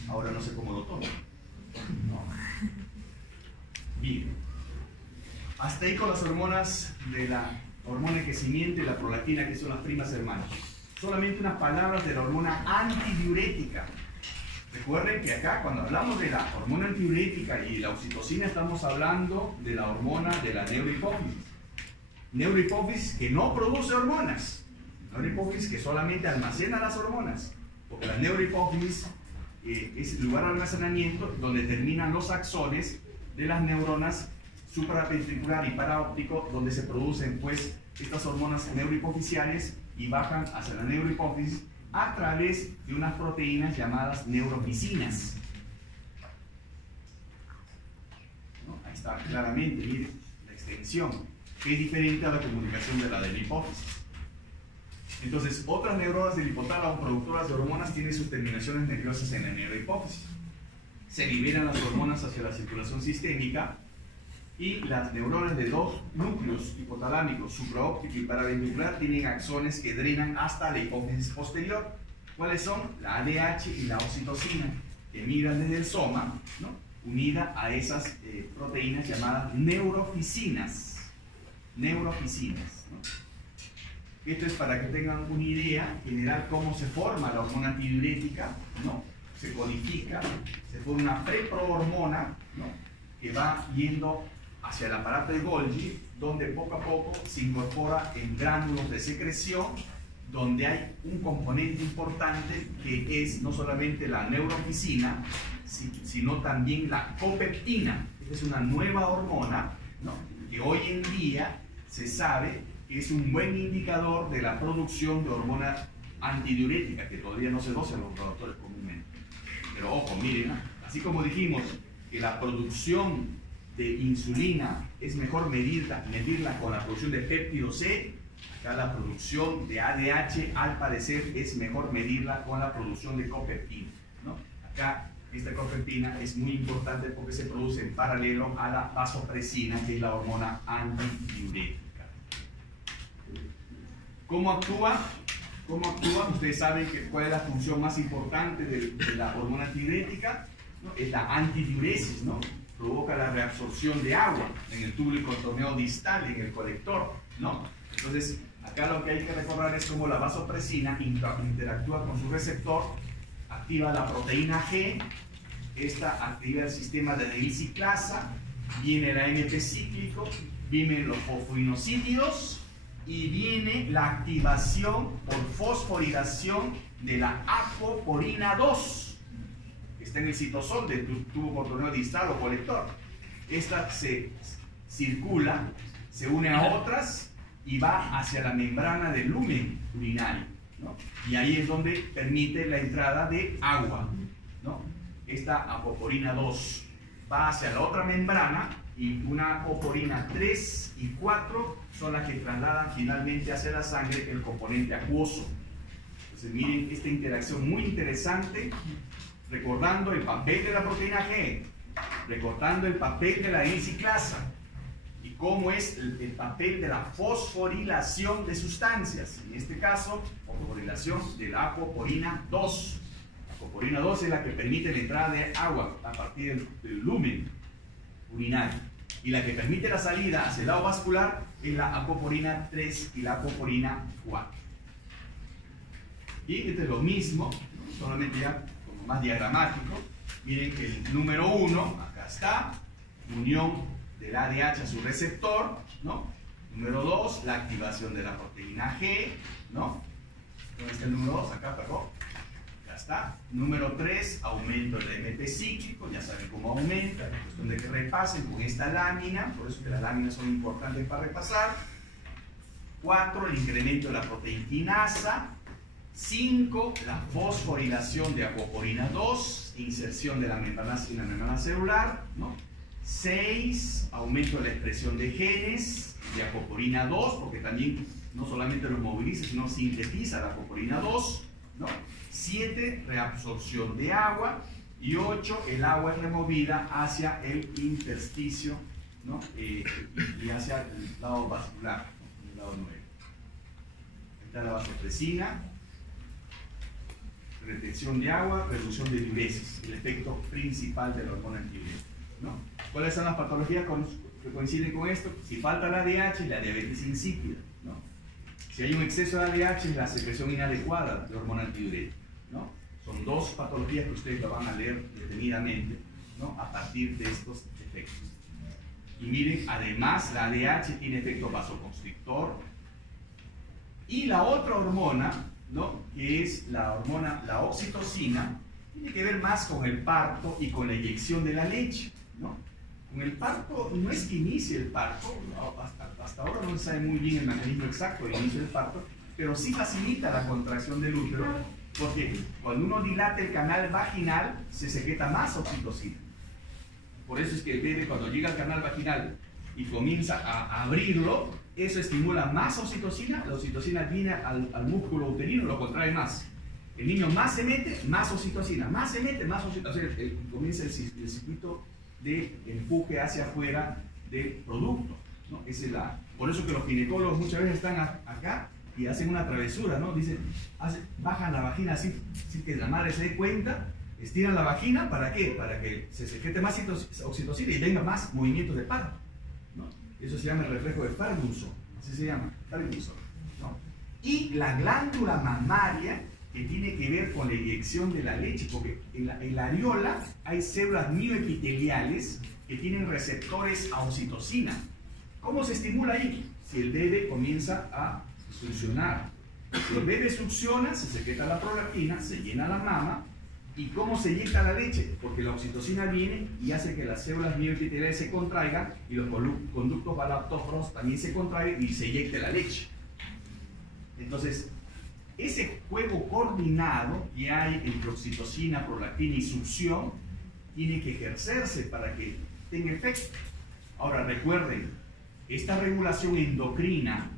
Ahora no sé cómo lo toman, ¿no? Bien, hasta ahí con las hormonas de la hormona de crecimiento y la prolactina, que son las primas hermanas. Solamente unas palabras de la hormona antidiurética. Recuerden que acá, cuando hablamos de la hormona antidiurética y la oxitocina, estamos hablando de la hormona de la neurohipófisis. Neurohipófisis que no produce hormonas. Neurohipófisis que solamente almacena las hormonas. Porque la neurohipófisis es el lugar de almacenamiento donde terminan los axones de las neuronas supraventricular y paraóptico, donde se producen pues estas hormonas neurohipofisiales y bajan hacia la neurohipófisis a través de unas proteínas llamadas neurofisinas, ¿no? Ahí está claramente, miren, la extensión, que es diferente a la comunicación de la de la hipófisis. Entonces, otras neuronas del hipotálamo productoras de hormonas tienen sus terminaciones nerviosas en la neurohipófisis. Se liberan las hormonas hacia la circulación sistémica y las neuronas de dos núcleos hipotalámicos, supraóptico y paraventricular, tienen axones que drenan hasta la hipófisis posterior. ¿Cuáles son? La ADH y la oxitocina, que migran desde el soma, ¿no?, unida a esas proteínas llamadas neurofisinas. Neurofisinas, ¿no? Esto es para que tengan una idea general cómo se forma la hormona antidiurética, ¿no? Se codifica, se forma una preprohormona, ¿no?, que va yendo hacia el aparato de Golgi, donde poco a poco se incorpora en gránulos de secreción, donde hay un componente importante que es no solamente la neuroficina, sino también la copeptina. Esta es una nueva hormona, ¿no?, que hoy en día se sabe que es un buen indicador de la producción de hormona antidiurética, que todavía no se dosa en los laboratorios comúnmente. Pero ojo, miren, así como dijimos que la producción de insulina es mejor medirla con la producción de péptido C, acá la producción de ADH, al parecer, es mejor medirla con la producción de copeptina, ¿no? Acá esta copeptina es muy importante porque se produce en paralelo a la vasopresina, que es la hormona antidiurética. ¿Cómo actúa? Ustedes saben cuál es la función más importante de la hormona antidiurética, ¿no? Es la antidiuresis, ¿no? Provoca la reabsorción de agua en el túbulo contorneado distal, en el colector, ¿no? Entonces, acá lo que hay que recordar es cómo la vasopresina interactúa con su receptor, activa la proteína G, esta activa el sistema de deiciclasa, viene el AMP cíclico, vienen los fosfoinosídeos y viene la activación por fosforilación de la apoporina 2. Está en el citosol del tubo contorneado distal o colector. Esta se circula, se une a otras y va hacia la membrana del lumen urinario, ¿no? Y ahí es donde permite la entrada de agua, ¿no? Esta apoporina 2 va hacia la otra membrana y una apoporina 3 y 4 son las que trasladan finalmente hacia la sangre el componente acuoso. Entonces miren esta interacción muy interesante, recordando el papel de la proteína G, recordando el papel de la deiciclasa y cómo es el papel de la fosforilación de sustancias. En este caso, fosforilación de la apoporina 2. La apoporina 2 es la que permite la entrada de agua a partir del lumen urinario. Y la que permite la salida hacia el lado vascular es la apoporina 3 y la apoporina 4. Y este es lo mismo, solamente ya como más diagramático. Miren que el número 1, acá está, unión del ADH a su receptor, ¿no? Número 2, la activación de la proteína G, ¿no? ¿Dónde está el número 2? Acá, perdón. Acá está. Número 3, aumento del MP cíclico, ya saben cómo aumenta, es cuestión de que repasen con esta lámina, por eso que las láminas son importantes para repasar. 4, el incremento de la proteína quinasa. 5, la fosforilación de apoporina 2, inserción de la membrana celular, ¿no? 6, aumento de la expresión de genes de apoporina 2, porque también no solamente lo moviliza, sino sintetiza la apoporina 2, ¿no? 7, reabsorción de agua. Y 8, el agua es removida hacia el intersticio, ¿no? Y hacia el lado vascular, ¿no? El lado 9. Está la vasopresina, retención de agua, reducción de diuresis, el efecto principal de la hormona antidiurética, ¿no? ¿Cuáles son las patologías que coinciden con esto? Si falta la ADH, la diabetes insípida, ¿no? Si hay un exceso de ADH, es la secreción inadecuada de hormona antidiurética, ¿no? Son dos patologías que ustedes lo van a leer detenidamente, ¿no? A partir de estos efectos. Y miren, además la ADH tiene efecto vasoconstrictor. Y la otra hormona, ¿no? Que es la hormona, la oxitocina, tiene que ver más con el parto y con la inyección de la leche, ¿no? Con el parto, no es que inicie el parto, ¿no? hasta ahora no se sabe muy bien el mecanismo exacto del inicio del parto, pero sí facilita la contracción del útero, porque cuando uno dilata el canal vaginal, se secreta más oxitocina. Por eso es que el bebé, cuando llega al canal vaginal y comienza a abrirlo, eso estimula más oxitocina, la oxitocina viene al músculo uterino, lo contrae más. El niño más se mete, más oxitocina, más se mete, más oxitocina. Comienza el circuito de empuje hacia afuera del producto, ¿no? Por eso que los ginecólogos muchas veces están acá y hacen una travesura, ¿no? Dicen, bajan la vagina así que la madre se dé cuenta, estiran la vagina, ¿para qué? Para que se secrete más oxitocina y tenga más movimientos de parto, ¿no? Eso se llama el reflejo de Ferguson, así se llama, Ferguson, ¿no? Y la glándula mamaria que tiene que ver con la eyección de la leche, porque en la areola hay células mioepiteliales que tienen receptores a oxitocina. ¿Cómo se estimula ahí? Si el bebé comienza a succionar. Si el bebé succiona, se secreta la prolactina, se llena la mama. ¿Y cómo se inyecta la leche? Porque la oxitocina viene y hace que las células mioepiteliales se contraigan y los conductos galactóforos también se contraigan y se inyecte la leche. Entonces, ese juego coordinado que hay entre oxitocina, prolactina y succión tiene que ejercerse para que tenga efecto. Ahora recuerden, esta regulación endocrina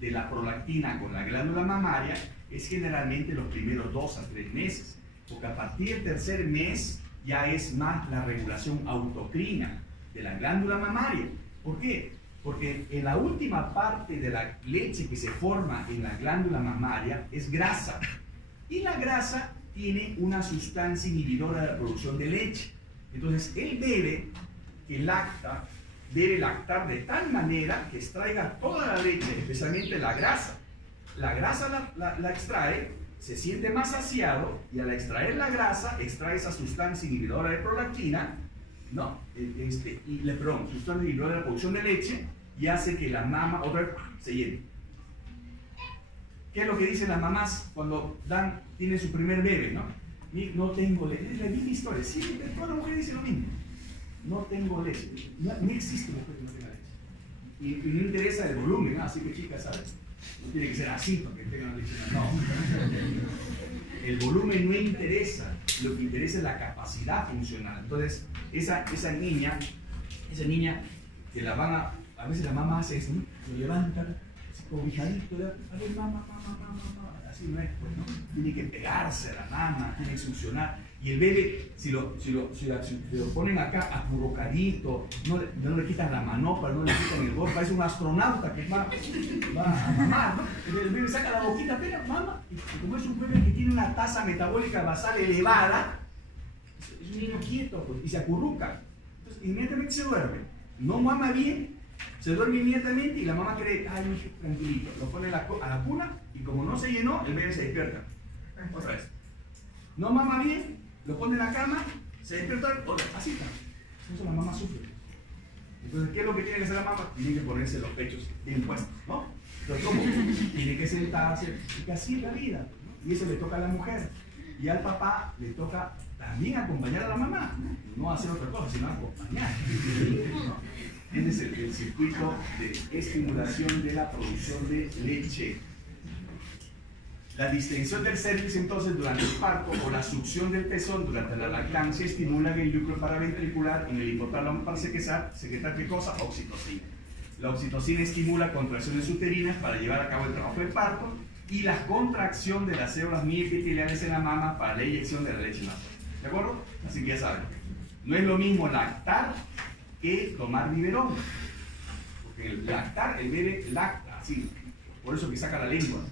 de la prolactina con la glándula mamaria es generalmente los primeros 2 a 3 meses, porque a partir del tercer mes ya es más la regulación autocrina de la glándula mamaria. ¿Por qué? Porque en la última parte de la leche que se forma en la glándula mamaria es grasa, y la grasa tiene una sustancia inhibidora de la producción de leche. Entonces el bebé que lacta debe lactar de tal manera que extraiga toda la leche, especialmente la grasa. La grasa la extrae, se siente más saciado, y al extraer la grasa extrae esa sustancia inhibidora de prolactina, ¿no? Sustancia inhibidora de la producción de leche, y hace que la mama otra vez se llene. ¿Qué es lo que dicen las mamás cuando tienen su primer bebé, no? No tengo leche. Es la misma historia. Sí, todas las mujeres dicen lo mismo. No tengo leche. No existe mujer que no tenga leche. Y no interesa el volumen, ¿no? Así que chicas, ¿sabes? No tiene que ser así para que tengan leche. No. El volumen no interesa. Lo que interesa es la capacidad funcional. Entonces, esa niña que la van a veces la mamá hace eso, ¿no? Lo levantan, así cobijadito, a ver, mamá, así no es, pues, ¿no? Tiene que pegarse a la mama, tiene que succionar. Y el bebé, si lo ponen acá acurrucadito, no le quitan la manopa, no le quitan el gorro, parece un astronauta que va a mamar, ¿no? El bebé saca la boquita, pega, mama, y como es un bebé que tiene una tasa metabólica basal elevada, es un niño quieto, pues, y se acurruca. Entonces, inmediatamente se duerme. No mama bien, se duerme inmediatamente, y la mamá cree, ay, mi hijo, tranquilito. Lo pone a la cuna, y como no se llenó, el bebé se despierta. Otra vez. No mama bien, lo pone en la cama, se despierta, otra vez. Así está. Eso la mamá sufre. Entonces, ¿qué es lo que tiene que hacer la mamá? Tiene que ponerse los pechos bien puestos, ¿no? Entonces, ¿cómo? Tiene que sentarse, y que así es la vida, ¿no? Y eso le toca a la mujer. Y al papá le toca también acompañar a la mamá, no hacer otra cosa, sino acompañar, ¿no? Este es el circuito de estimulación de la producción de leche. La distensión del cervix, entonces, durante el parto, o la succión del pezón durante la lactancia, estimula el núcleo paraventricular en el hipotálamo para secretar ¿qué cosa? Oxitocina. La oxitocina estimula contracciones uterinas para llevar a cabo el trabajo del parto, y la contracción de las células mioepiteliales en la mama para la eyección de la leche materna. ¿De acuerdo? Así que ya saben, no es lo mismo lactar que tomar biberón, porque el lactar, el bebé lacta, así, por eso que saca la lengua.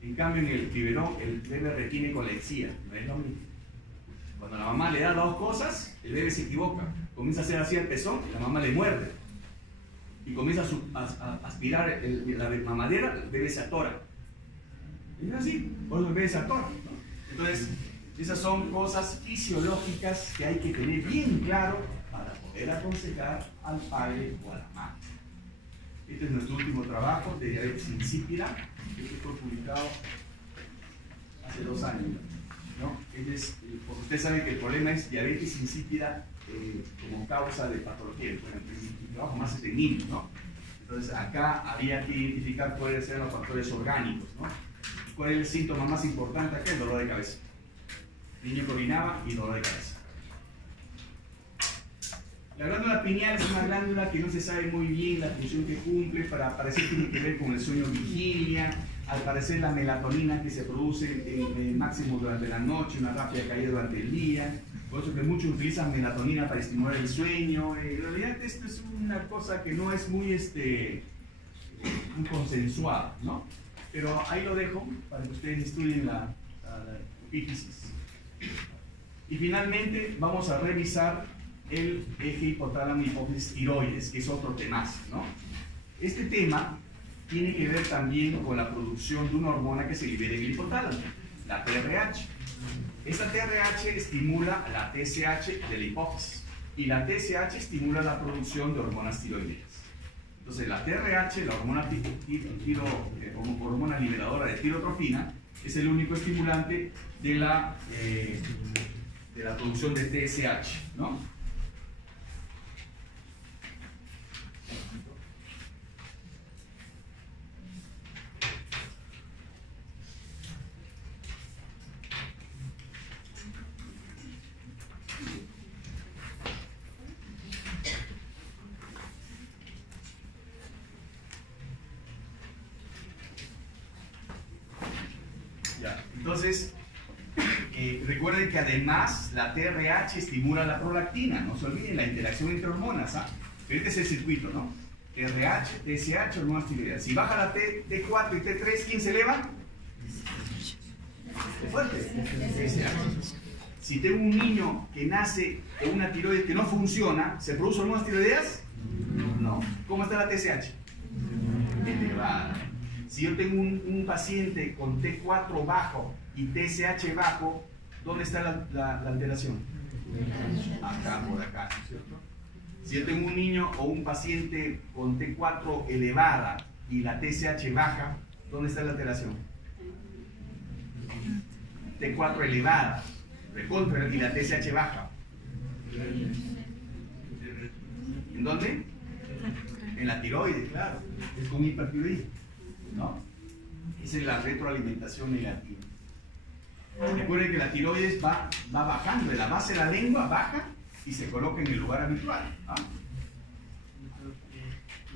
En cambio, en el biberón, el bebé retiene con lexía, no es lo mismo. Cuando la mamá le da 2 cosas, el bebé se equivoca, comienza a hacer así el pezón, la mamá le muerde, y comienza a aspirar la mamadera, el bebé se atora. Es así, por eso el bebé se atora, ¿no? Entonces, esas son cosas fisiológicas que hay que tener bien claro para poder aconsejar al padre o a la madre. Este es nuestro último trabajo de diabetes insípida, que fue publicado hace 2 años, ¿no? Porque ustedes saben que el problema es diabetes insípida como causa de patología. Bueno, mi trabajo más es de niños, ¿no? Entonces acá había que identificar cuáles eran los factores orgánicos, ¿no? ¿Cuál es el síntoma más importante acá? El dolor de cabeza. El niño que orinaba y dolor de cabeza. La glándula pineal es una glándula que no se sabe muy bien la función que cumple, para parecer tiene que ver con el sueño vigilia, al parecer la melatonina que se produce máximo durante la noche, una rápida caída durante el día, por eso que muchos utilizan melatonina para estimular el sueño. En realidad esto es una cosa que no es muy consensuada, ¿no? Pero ahí lo dejo para que ustedes estudien la epífisis. Y finalmente vamos a revisar el eje hipotálamo hipófisis tiroides, que es otro temazo, ¿no? Este tema tiene que ver también con la producción de una hormona que se libera en el hipotálamo. La TRH. Esta TRH estimula la TSH de la hipófisis y la TSH estimula la producción de hormonas tiroideas. Entonces la TRH, la hormona liberadora de tirotropina, es el único estimulante de la producción de TSH, ¿no? Entonces, recuerden que además la TRH estimula la prolactina, no se olviden la interacción entre hormonas, ¿ah? Este es el circuito, ¿no? TRH, TSH, hormonas tiroideas. Si baja la T4 y T3, ¿quién se eleva? ¿Es fuerte? TSH. Si tengo un niño que nace con una tiroides que no funciona, ¿se producen hormonas tiroideas? No. ¿Cómo está la TSH? Elevada. Si yo tengo un paciente con T4 bajo y TSH bajo, ¿dónde está la alteración? Acá, por acá, ¿cierto? Si yo tengo un niño o un paciente con T4 elevada y la TSH baja, ¿dónde está la alteración? T4 elevada, y la TSH baja. ¿En dónde? En la tiroides, claro. Es con hipertiroidismo, ¿no? Esa es la retroalimentación negativa. Recuerden que la tiroides va bajando de la base de la lengua, baja y se coloca en el lugar habitual. ¿Ah?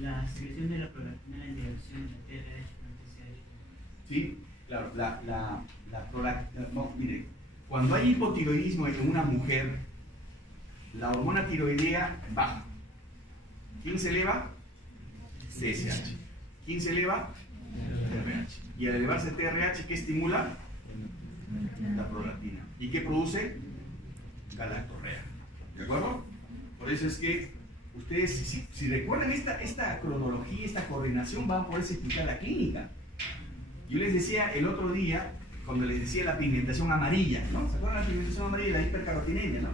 La secreción de la prolactina, la integración de la TRH con la TSH. Sí, claro. La prolactina, no, mire, cuando hay hipotiroidismo en una mujer, la hormona tiroidea baja. ¿Quién se eleva? TSH. ¿Quién se eleva? TRH. Y al elevarse TRH, ¿qué estimula? La prolactina. ¿Y qué produce? Galactorrea. ¿De acuerdo? Por eso es que ustedes, si recuerdan esta cronología, esta coordinación, van a poder explicar la clínica. Yo les decía el otro día, cuando les decía la pigmentación amarilla, ¿no? ¿Se acuerdan de la pigmentación amarilla, la hipercarotinemia, ¿no?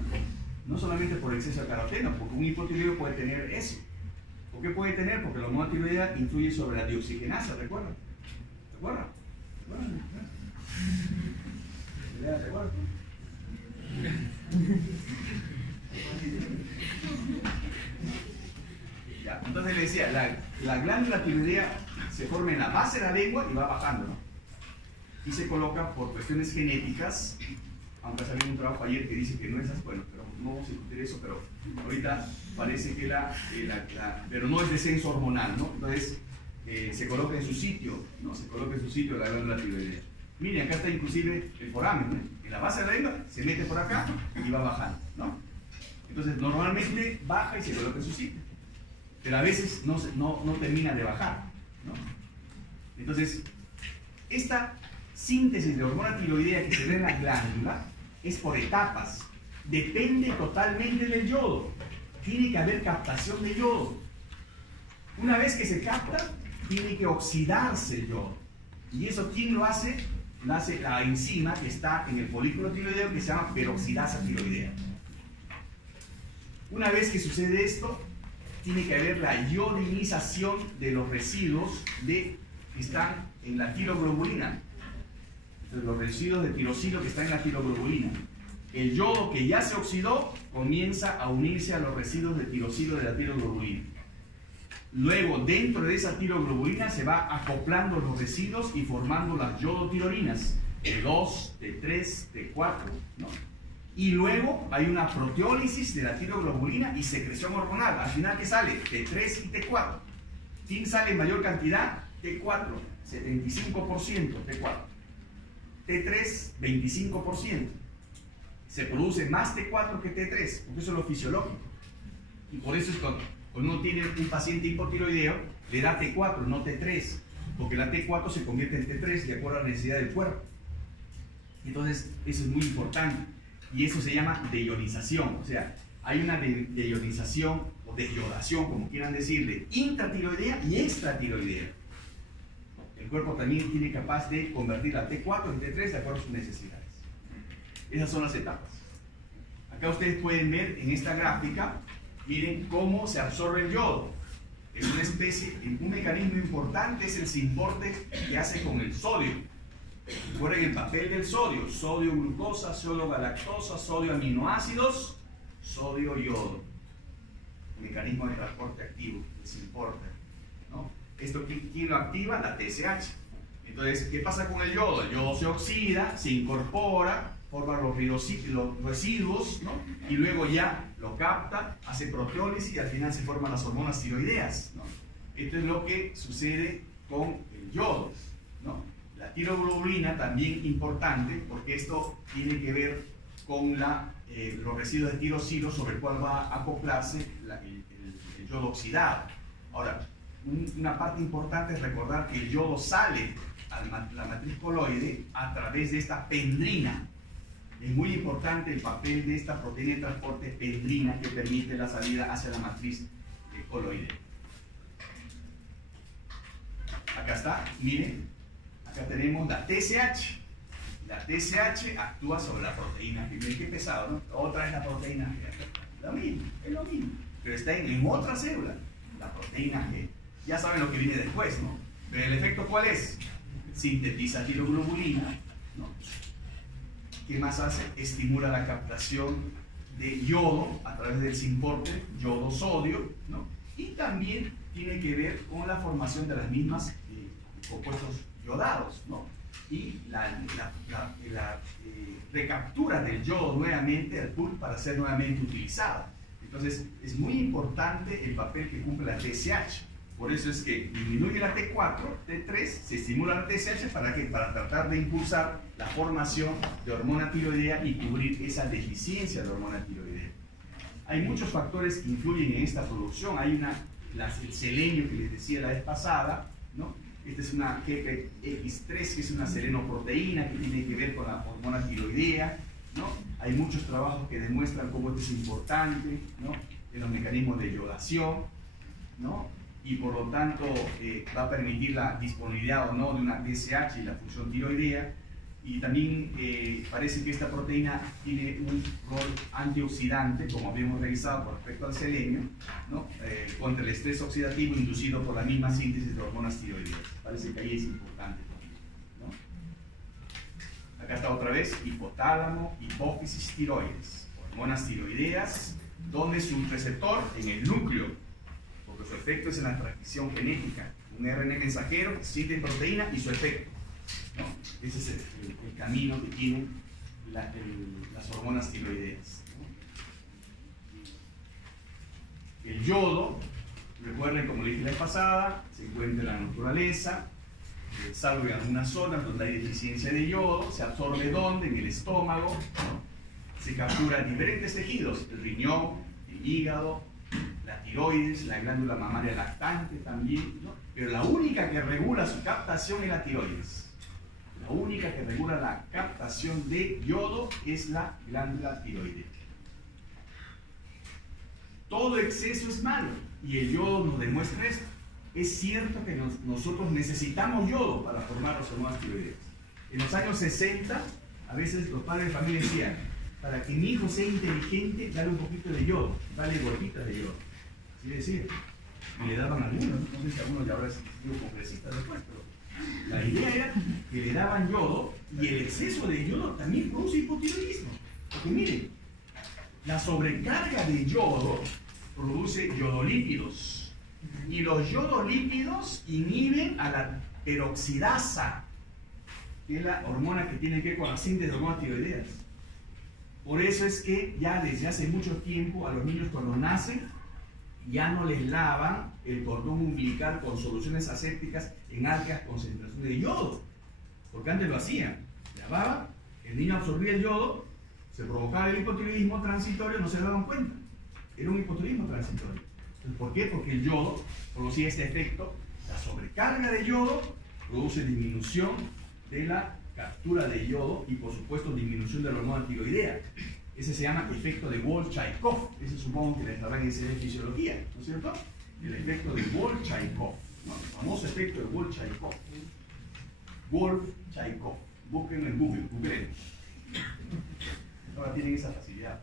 No solamente por exceso de caroteno, porque un hipotiroideo puede tener eso. ¿Por qué puede tener? Porque la hormona tiroidea influye sobre la dioxigenasa, ¿recuerdan? ¿Recuerdan? ¿Recuerdan? Ya, entonces le decía, la glándula tiroidea se forma en la base de la lengua y va bajando, ¿no? Y se coloca por cuestiones genéticas, aunque salió un trabajo ayer que dice que no es así, bueno, pero no vamos a discutir eso, pero ahorita parece que pero no es descenso hormonal, ¿no? Entonces se coloca en su sitio, ¿no? Se coloca en su sitio la glándula tiroidea. Miren, acá está inclusive el foramen, ¿no? En la base de la lengua se mete por acá y va bajando, ¿no? Entonces normalmente baja y se coloca en su sitio, pero a veces no termina de bajar, ¿no? Entonces, esta síntesis de hormona tiroidea que se da en la glándula es por etapas, depende totalmente del yodo, tiene que haber captación de yodo. Una vez que se capta, tiene que oxidarse el yodo. ¿Y eso quién lo hace? Lo hace la enzima que está en el folículo tiroideo que se llama peroxidasa tiroidea. Una vez que sucede esto, tiene que haber la iodinización de los residuos que están en la tiroglobulina. Entonces, los residuos de tirosilo que están en la tiroglobulina. El yodo que ya se oxidó comienza a unirse a los residuos de tirosilo de la tiroglobulina. Luego, dentro de esa tiroglobulina se va acoplando los residuos y formando las yodotirolinas, T2, T3, T4, ¿no? Y luego hay una proteólisis de la tiroglobulina y secreción hormonal. Al final, ¿qué sale? T3 y T4. ¿Quién sale en mayor cantidad? T4, 75%, T4. T3, 25%. Se produce más T4 que T3, porque eso es lo fisiológico. Y por eso es cuando uno tiene un paciente hipotiroideo, le da T4, no T3, porque la T4 se convierte en T3 de acuerdo a la necesidad del cuerpo. Entonces, eso es muy importante. Y eso se llama deionización. O sea, hay una deionización o deiodación, como quieran decirle, intratiroidea y extratiroidea. El el cuerpo también tiene capaz de convertir a T4 en T3 de acuerdo a sus necesidades. Esas son las etapas. Acá ustedes pueden ver en esta gráfica, miren cómo se absorbe el yodo. Es una especie, un mecanismo importante es el simporte que hace con el sodio. Recuerden el papel del sodio: sodio glucosa, sodio galactosa, sodio aminoácidos, sodio yodo. Mecanismo de transporte activo, el simporte, ¿no? Esto, ¿quién lo activa? La TSH. Entonces, ¿qué pasa con el yodo? El yodo se oxida, se incorpora, forma los residuos, ¿no? Y luego ya lo capta, hace proteólisis y al final se forman las hormonas tiroideas, ¿no? Esto es lo que sucede con el yodo, ¿no? La tiroglobulina también importante, porque esto tiene que ver con los residuos de tirosilo sobre el cual va a acoplarse el yodo oxidado. Ahora, una parte importante es recordar que el yodo sale a la matriz coloide a través de esta pendrina. Es muy importante el papel de esta proteína de transporte pendrina que permite la salida hacia la matriz coloide. Acá está, miren, acá tenemos la TSH. La TSH actúa sobre la proteína G. Miren qué pesado, ¿no? Otra es la proteína G. Lo mismo, es lo mismo, pero está en otra célula, la proteína G. Ya saben lo que viene después, ¿no? Pero el efecto, ¿cuál es? Sintetiza tiroglobulina, ¿no? ¿Qué más hace? Estimula la captación de yodo a través del simporte yodo-sodio, ¿no? Y también tiene que ver con la formación de las mismas compuestos yodados, ¿no? Y la recaptura del yodo nuevamente al pool para ser nuevamente utilizada. Entonces, es muy importante el papel que cumple la TSH. Por eso es que disminuye la T4, T3, se estimula la TSH ¿para qué? Para tratar de impulsar la formación de hormona tiroidea y cubrir esa deficiencia de hormona tiroidea. Hay muchos factores que influyen en esta producción. Hay el selenio que les decía la vez pasada, ¿no? Esta es una GPX3, que es una selenoproteína que tiene que ver con la hormona tiroidea, ¿no? Hay muchos trabajos que demuestran cómo esto es importante, ¿no? En los mecanismos de yodación, ¿no? Y por lo tanto va a permitir la disponibilidad o no de una TSH y la función tiroidea. Y también parece que esta proteína tiene un rol antioxidante, como habíamos revisado con respecto al selenio, ¿no? Contra el estrés oxidativo inducido por la misma síntesis de hormonas tiroideas. Parece que ahí es importante, ¿no? Acá está otra vez: hipotálamo, hipófisis, tiroides, hormonas tiroideas, donde su receptor en el núcleo, porque su efecto es en la transcripción genética, un RNA mensajero que siente proteína y su efecto, ¿no? Ese es el camino que tienen las hormonas tiroideas, ¿no? El yodo, recuerden, como le dije la vez pasada, se encuentra en la naturaleza, salvo en algunas zonas donde hay deficiencia de yodo. Se absorbe ¿dónde? En el estómago, ¿no? Se captura en diferentes tejidos: el riñón, el hígado, la tiroides, la glándula mamaria lactante también, ¿no? Pero la única que regula su captación es la tiroides. La única que regula la captación de yodo es la glándula tiroidea. Todo exceso es malo y el yodo nos demuestra esto. Es cierto que nosotros necesitamos yodo para formar las hormonas tiroideas. En los años 60, a veces los padres de familia decían: para que mi hijo sea inteligente, dale un poquito de yodo, dale gotitas de yodo. ¿Sí decía? Y le daban algunos, no sé si algunos ya habrá sido congresistas después, pero la idea era que le daban yodo, y el exceso de yodo también produce hipotiroidismo. Porque miren, la sobrecarga de yodo produce yodolípidos, y los yodolípidos inhiben a la peroxidasa, que es la hormona que tiene que ver con la síntesis de hormonas tiroideas. Por eso es que ya desde hace mucho tiempo a los niños, cuando nacen, ya no les lavan el cordón umbilical con soluciones asépticas en altas concentraciones de yodo, porque antes lo hacían, lavaban, el niño absorbía el yodo, se provocaba el hipotiroidismo transitorio, no se daban cuenta, era un hipotiroidismo transitorio. Entonces, ¿por qué? Porque el yodo producía este efecto: la sobrecarga de yodo produce disminución de la captura de yodo y, por supuesto, disminución de la hormona tiroidea. Ese se llama efecto de Wolff-Chaikov. Ese supongo que les habrán enseñado en fisiología, ¿no es cierto? El efecto de Wolff-Chaikov, ¿no? El famoso efecto de Wolff-Chaikov. Wolf Chaikov. Búsquenlo en Google, Google. Ahora tienen esa facilidad.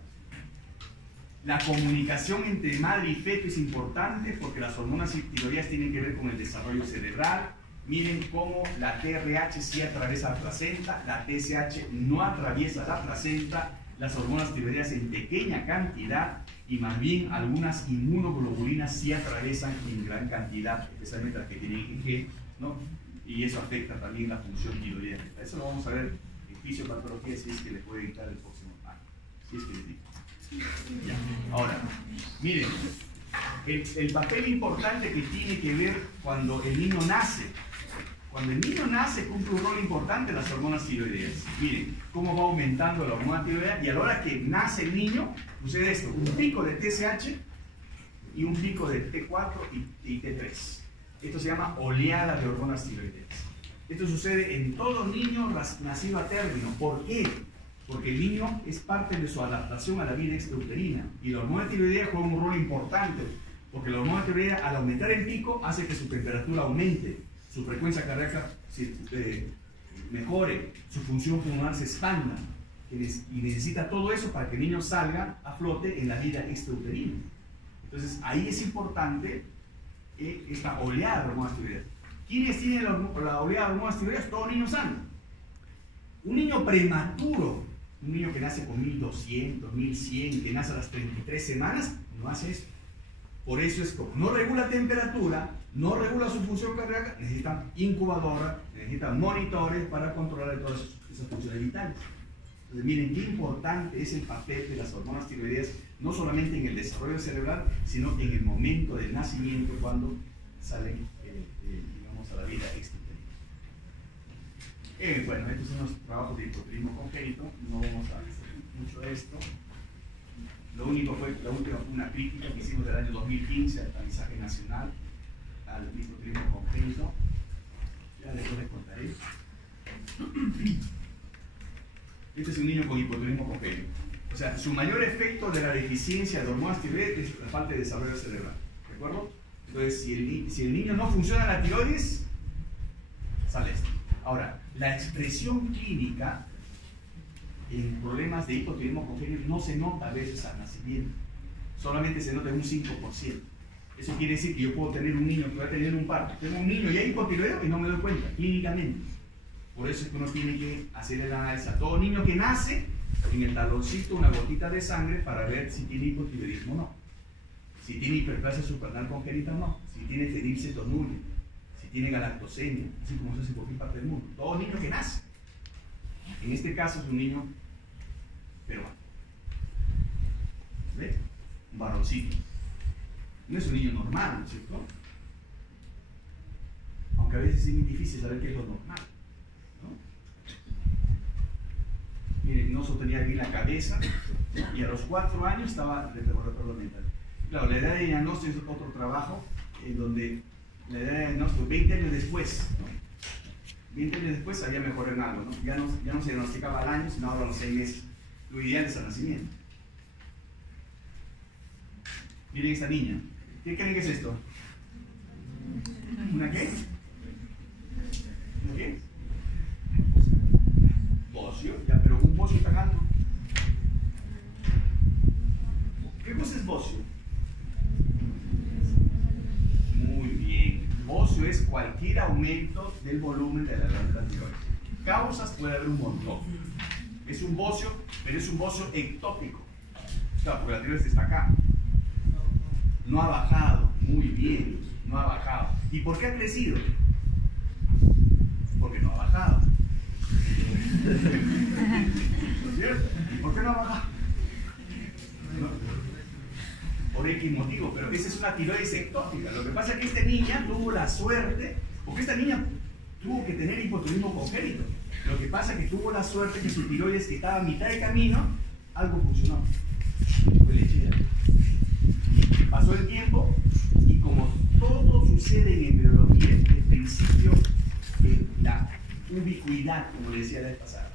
La comunicación entre madre y feto es importante porque las hormonas tiroideas tienen que ver con el desarrollo cerebral. Miren cómo la TRH sí atraviesa la placenta, la TSH no atraviesa la placenta, las hormonas tiroideas en pequeña cantidad y más bien algunas inmunoglobulinas sí atraviesan en gran cantidad, especialmente las que tienen IG, ¿no? Y eso afecta también la función tiroidea. Eso lo vamos a ver en fisiopatología si es que les puede editar el próximo año, si es que les digo. Ya. Ahora, miren, el papel importante que tiene que ver cuando el niño nace. Cuando el niño nace cumple un rol importante las hormonas tiroideas. Miren cómo va aumentando la hormona tiroidea y a la hora que nace el niño sucede esto, un pico de TSH y un pico de T4 y T3. Esto se llama oleada de hormonas tiroideas. Esto sucede en todo niño nacido a término. ¿Por qué? Porque el niño es parte de su adaptación a la vida extrauterina y la hormona tiroidea juega un rol importante porque la hormona tiroidea al aumentar el pico hace que su temperatura aumente, su frecuencia cardíaca mejore, su función pulmonar se expanda y necesita todo eso para que el niño salga a flote en la vida extrauterina. Entonces ahí es importante esta oleada de hormonas tiroideas. ¿Quiénes tienen la oleada de hormonas tiroideas? Todo niño sano. Un niño prematuro, un niño que nace con 1200, 1100, que nace a las 33 semanas, no hace eso. Por eso es como no regula temperatura, no regula su función cardíaca, necesitan incubadora, necesitan monitores para controlar todas esas funciones vitales. Entonces miren qué importante es el papel de las hormonas tiroideas, no solamente en el desarrollo cerebral, sino en el momento del nacimiento cuando salen, digamos, a la vida extrauterina. Bueno, estos son los trabajos de hipotiroidismo congénito, no vamos a hacer mucho de esto. Lo único fue, la última fue una crítica que hicimos del año 2015 al tamizaje nacional al hipotiroidismo congénito. Ya después les contaré. Este es un niño con hipotiroidismo congénito. O sea, su mayor efecto de la deficiencia de hormonas tiroideas es la falta de desarrollo cerebral. ¿De acuerdo? Entonces, si el niño no funciona la tiroides, sale esto. Ahora, la expresión clínica en problemas de hipotiroidismo congénito no se nota a veces al nacimiento. Solamente se nota en un 5%. Eso quiere decir que yo puedo tener un niño que va a tener un parto. Tengo un niño y hay hipotiroideo y no me doy cuenta, clínicamente. Por eso es que uno tiene que hacer el análisis a todo niño que nace, en el taloncito una gotita de sangre para ver si tiene hipotiroidismo o no. Si tiene hiperplasia suprarrenal congénita o no. Si tiene fenilcetonuria. Si tiene galactosemia. Así como se hace en cualquier parte del mundo. Todo niño que nace. En este caso es un niño peruano. ¿Ves? Un varoncito. No es un niño normal, ¿no es cierto? Aunque a veces es muy difícil saber qué es lo normal, ¿no? Miren, no sostenía bien la cabeza, ¿no? Y a los 4 años estaba de laboratorio mental. Claro, la edad de diagnóstico es otro trabajo en donde la edad de diagnóstico, 20 años después, ¿no? 20 años después había mejorado en algo, ¿no? Ya no se diagnosticaba al año, sino ahora a los 6 meses. Lo ideal es el nacimiento. Miren esta niña. ¿Qué creen que es esto? ¿Una qué? ¿Una qué? Bocio. Ya, pero un bocio tan alto. ¿Qué cosa es bocio? Muy bien. Bocio es cualquier aumento del volumen de la glándula tiroides. Causas puede haber un montón. Es un bocio, pero es un bocio ectópico. Claro, porque la tiroides está acá. No ha bajado. Muy bien. No ha bajado. ¿Y por qué ha crecido? Porque no ha bajado. ¿No es cierto? ¿Y por qué no ha bajado? No. Por X motivo, pero esa es una tiroides ectópica. Lo que pasa es que esta niña tuvo la suerte, porque esta niña tuvo que tener hipotiroidismo congénito. Lo que pasa es que tuvo la suerte que su tiroides, que estaba a mitad de camino, algo funcionó. Fue lechera. Pasó el tiempo y como todo sucede en embriología, el principio de la ubicuidad, como le decía la vez pasada.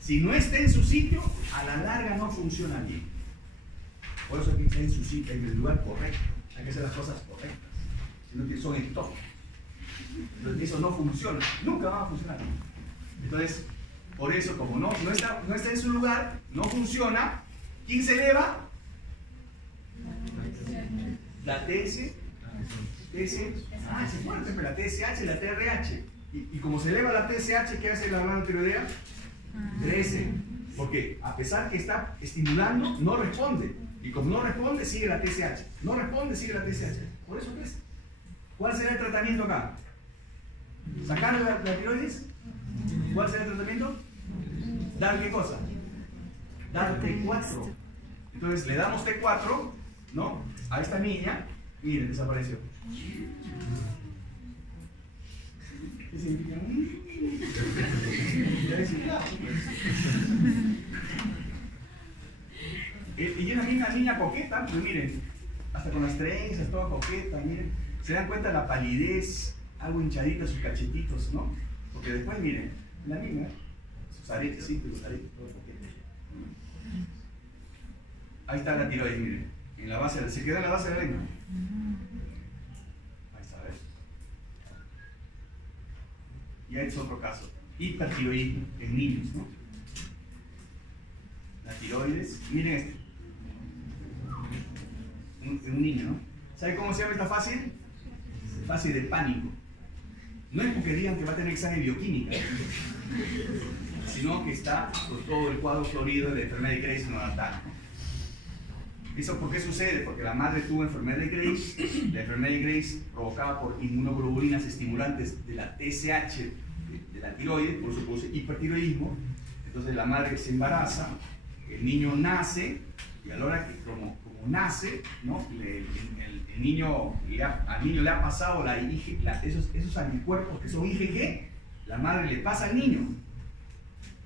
Si no está en su sitio, a la larga no funciona bien. Por eso hay que estar en su sitio, en el lugar correcto. Hay que hacer las cosas correctas. Sino que son ectópicos. Entonces, eso no funciona, nunca va a funcionar. Entonces, por eso, como no está en su lugar, no funciona, ¿quién se eleva? La TS, se fuerte, pero la TSH y la TRH. Y como se eleva la TSH, ¿qué hace la glándula tiroidea? Crece. Porque a pesar que está estimulando, no responde. Y como no responde, sigue la TSH. No responde, sigue la TSH. Por eso crece. ¿Cuál será el tratamiento acá? ¿Sacar la tiroides? ¿Cuál será el tratamiento? ¿Dar qué cosa? Dar T4. Entonces le damos T4, ¿no? A esta niña. Miren, desapareció. ¿Qué significa? Y es una niña coqueta, pues miren, hasta con las trenzas, toda coqueta, miren. Se dan cuenta la palidez, algo hinchadita sus cachetitos, ¿no? Porque después, miren, la niña, sus aretes, sí, sus aretes, todo coqueta. Ahí está la tiroides, miren, en la base, se queda en la base de la lengua. Ahí está, ¿ves? Y ahí es otro caso, hipertiroidismo en niños, ¿no? La tiroides, miren este, un niño, ¿no? ¿Sabe cómo se llama esta fase? Fase de pánico. No es porque digan que va a tener examen de bioquímica, sino que está por todo el cuadro florido de la enfermedad de Graves neonatal. ¿Eso por qué sucede? Porque la madre tuvo enfermedad de Graves, la enfermedad de Graves provocada por inmunoglobulinas estimulantes de la TSH, de la tiroides, por eso produce hipertiroidismo. Entonces la madre se embaraza, el niño nace, y a la hora que como nace, ¿no? Al niño le ha pasado esos anticuerpos que son IgG, la madre le pasa al niño.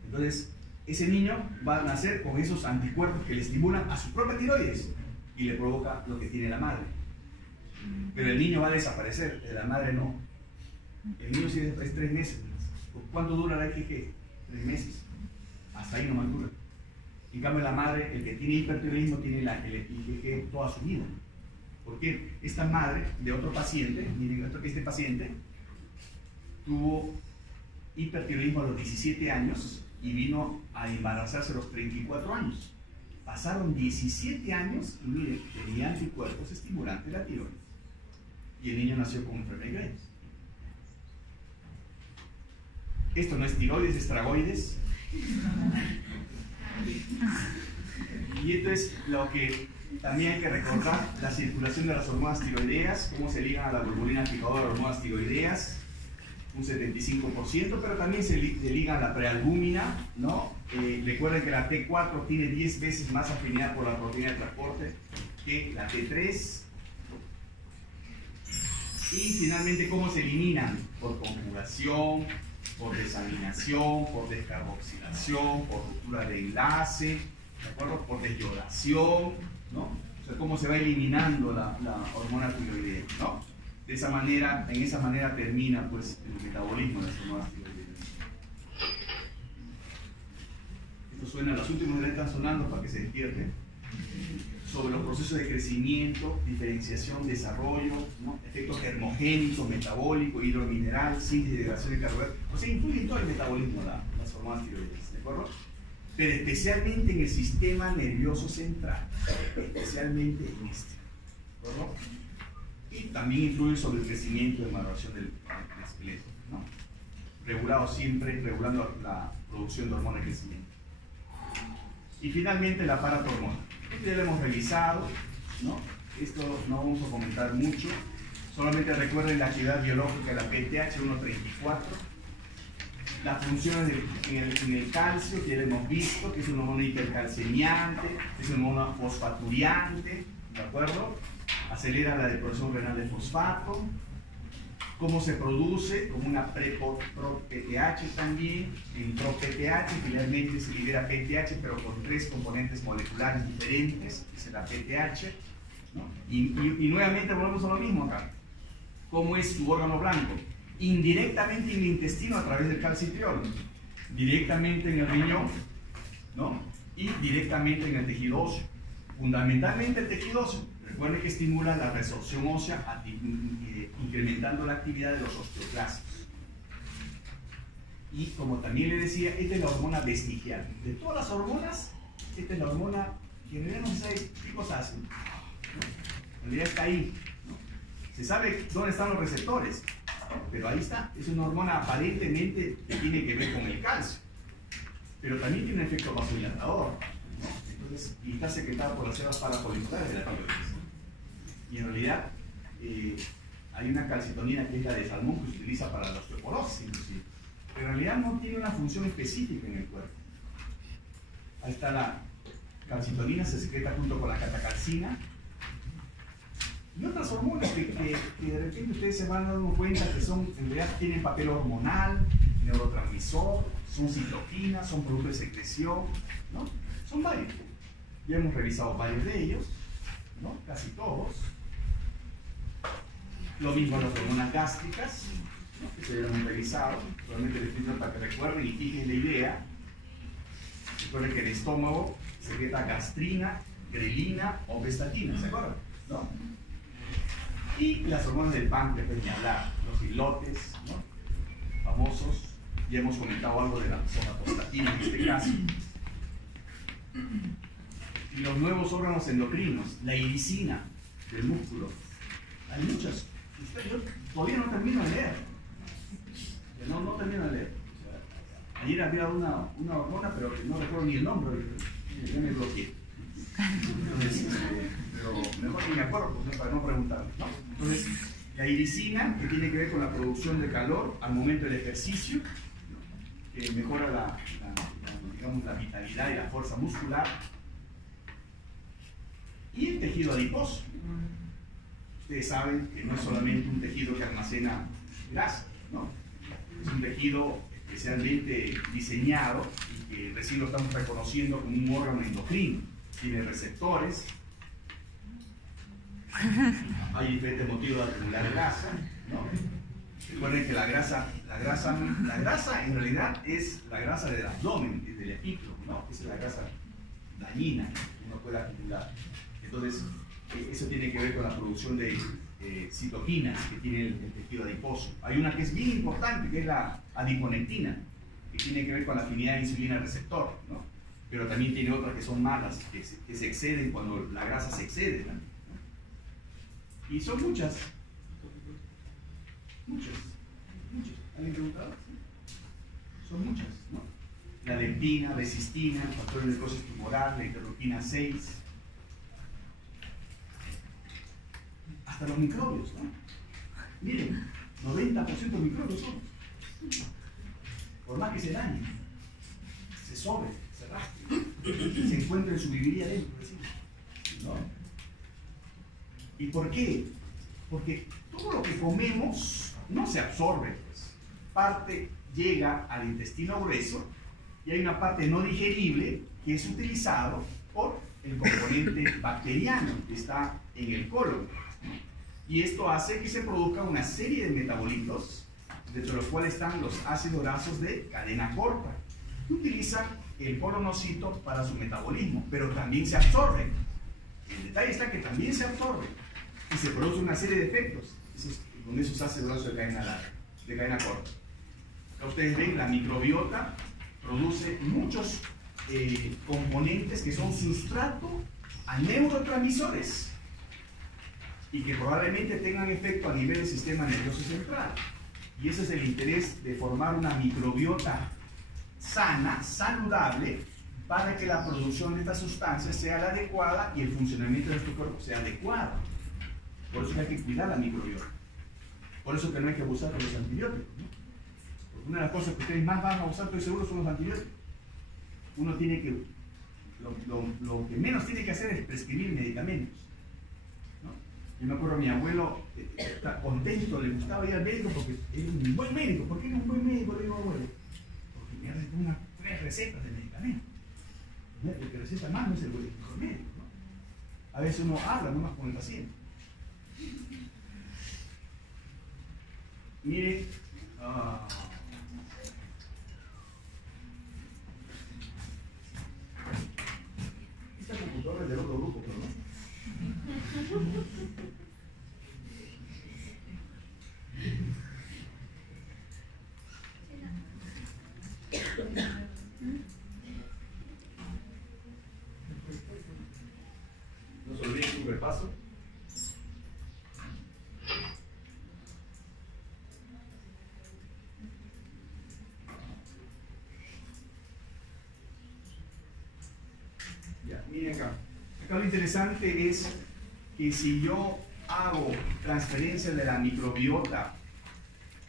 Entonces, ese niño va a nacer con esos anticuerpos que le estimulan a su propia tiroides y le provoca lo que tiene la madre. Pero el niño va a desaparecer, de la madre no. El niño sí es 3 meses. ¿Cuánto dura la IgG? 3 meses. Hasta ahí nomás dura. En cambio, la madre, el que tiene hipertiroidismo, tiene el IgG toda su vida. Porque esta madre de otro paciente, miren, este paciente tuvo hipertiroidismo a los 17 años y vino a embarazarse a los 34 años. Pasaron 17 años y miren, tenía anticuerpos estimulantes de la tiroides. Y el niño nació con enfermedad de Graves. Esto no es tiroides, es tragoides. Y esto es lo que también hay que recordar, la circulación de las hormonas tiroideas, cómo se ligan a la globulina fijadora de hormonas tiroideas, un 75%, pero también se ligan a la prealbúmina, ¿no? Recuerden que la T4 tiene 10 veces más afinidad por la proteína de transporte que la T3. Y finalmente, ¿cómo se eliminan? Por conjugación, por desaminación, por descarboxilación, por ruptura de enlace, ¿de acuerdo? Por desyodación, ¿no? O sea, cómo se va eliminando la hormona tiroidea, ¿no? De esa manera, en esa manera termina pues el metabolismo de las hormonas tiroideas. Esto suena, los últimos días están sonando para que se despierten. Sobre los procesos de crecimiento, diferenciación, desarrollo, ¿no? Efectos germogénicos, metabólicos, hidromineral, síntesis de degradación de carbohidratos. O sea, influyen todo el metabolismo las hormonas tiroideas, ¿de acuerdo? Pero especialmente en el sistema nervioso central, especialmente en este, ¿de acuerdo? Y también influye sobre el crecimiento y maduración del esqueleto, ¿no? Regulando la producción de hormona de crecimiento. Y finalmente la paratormona. Esto ya lo hemos revisado, ¿no? Esto no vamos a comentar mucho. Solamente recuerden la actividad biológica de la PTH134. Las funciones en el calcio, que ya lo hemos visto, que es una hormona hipercalcemiante, es una hormona fosfaturiante, ¿de acuerdo? Acelera la deposición renal de fosfato. ¿Cómo se produce? Como una pro-PTH también. En pro-PTH finalmente se libera PTH, pero con 3 componentes moleculares diferentes, que es la PTH, ¿no? Y nuevamente volvemos a lo mismo acá. ¿Cómo es su órgano blanco? Indirectamente en el intestino a través del calcitriol, directamente en el riñón, ¿no? Y directamente en el tejido óseo. Fundamentalmente el tejido óseo. Recuerden que estimula la resorción ósea, incrementando la actividad de los osteoclastos. Y como también le decía, esta es la hormona vestigial. De todas las hormonas, esta es la hormona que en realidad no se sabe qué cosas hacen, ¿no? En realidad está ahí, ¿no? Se sabe dónde están los receptores, pero ahí está. Es una hormona aparentemente que tiene que ver con el calcio, pero también tiene un efecto vasodilatador, ¿no? Entonces, y está secretada por las células parafoliculares de la tiroides. Y en realidad hay una calcitonina que es la de salmón que se utiliza para la osteoporosis, inclusive. Pero en realidad no tiene una función específica en el cuerpo. Ahí está la calcitonina, se secreta junto con la catecalcina. Y otras hormonas que de repente ustedes se van dando cuenta que son, en realidad tienen papel hormonal, neurotransmisor, son citoquinas, son productos de secreción, ¿no? Son varios. Ya hemos revisado varios de ellos, ¿no? Casi todos. Lo mismo las hormonas gástricas, ¿no? Que se hemos revisado. Solamente les pido para que recuerden y fijen la idea. Recuerden que el estómago secreta gastrina, grelina o prestatina, ¿se acuerdan? ¿No? Y las hormonas del páncreas, pues ni hablar, los islotes, ¿no? Famosos. Ya hemos comentado algo de la somatostatina en este caso. Y los nuevos órganos endocrinos, la iricina del músculo. Hay muchas. Yo todavía no termino de leer. No termino de leer. O sea, ayer había una hormona, pero no recuerdo ni el nombre. Ya me bloqueé. Entonces, pero mejor ni me acuerdo, pues, para no preguntar, ¿no? Entonces, la iricina, que tiene que ver con la producción de calor al momento del ejercicio, ¿no? Que mejora digamos, la vitalidad y la fuerza muscular. Y el tejido adiposo. Ustedes saben que no es solamente un tejido que almacena grasa, ¿no? Es un tejido especialmente diseñado y que recién lo estamos reconociendo como un órgano endocrino. Tiene receptores, hay diferentes motivos de acumular grasa, ¿no? Recuerden que la grasa en realidad es la grasa del abdomen, del epíclo, ¿no? Esa es la grasa dañina que uno puede acumular. Entonces, eso tiene que ver con la producción de citoquinas que tiene el tejido adiposo. Hay una que es bien importante, que es la adiponectina, que tiene que ver con la afinidad de insulina receptor, ¿no? Pero también tiene otras que son malas, que se exceden cuando la grasa se excede también, ¿no? Y son muchas. ¿Alguien preguntado? ¿Sí? Son muchas, ¿no? La leptina, la cistina, el factor de necrosis tumoral, la interleuquina 6. Hasta los microbios, ¿no? Miren, 90% microbios son. Por más que se dañen, se sobre, se rastre, se encuentra en su viviría dentro, ¿no? ¿Y por qué? Porque todo lo que comemos no se absorbe, pues. Parte llega al intestino grueso y hay una parte no digerible que es utilizado por el componente bacteriano que está en el colon. Y esto hace que se produzca una serie de metabolitos, dentro de los cuales están los ácidos grasos de cadena corta, que utilizan el colonocito para su metabolismo, pero también se absorben. El detalle está que también se absorben y se produce una serie de efectos con esos ácidos grasos de cadena corta. Como ustedes ven, la microbiota produce muchos componentes que son sustrato a neurotransmisores y que probablemente tengan efecto a nivel del sistema nervioso central. Y ese es el interés de formar una microbiota sana, saludable, para que la producción de estas sustancias sea la adecuada y el funcionamiento de nuestro cuerpo sea adecuado. Por eso hay que cuidar la microbiota. Por eso que no hay que abusar de los antibióticos, ¿no? Porque una de las cosas que ustedes más van a usar, estoy seguro, son los antibióticos. Uno tiene que, lo que menos tiene que hacer es prescribir medicamentos, ¿no? Yo me acuerdo, mi abuelo está contento, le gustaba ir al médico porque era un buen médico. ¿Por qué era un buen médico? Le digo, abuelo, porque me hace unas 3 recetas de medicamentos. El que receta más no es el mejor médico, ¿no? A veces uno habla nomás con el paciente. Mire, esta computadora es del otro grupo, pero no. No se olviden un repaso. Ya, miren acá. Acá lo interesante es que si yo hago transferencia de la microbiota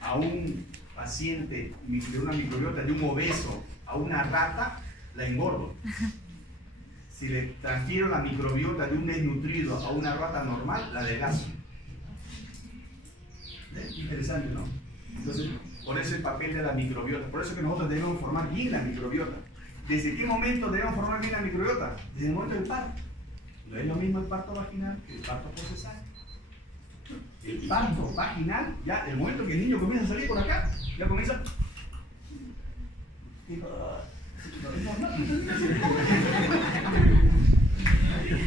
a un paciente, de una microbiota de un obeso a una rata, la engordo. Si le transfiero la microbiota de un desnutrido a una rata normal, la adelgazo. Interesante, ¿no? Entonces, por eso el papel de la microbiota. Por eso que nosotros debemos formar bien la microbiota. ¿Desde qué momento debemos formar bien la microbiota? Desde el momento del parto. No es lo mismo el parto vaginal que el parto por cesárea. El parto vaginal, ya el momento que el niño comienza a salir por acá, ya comienza.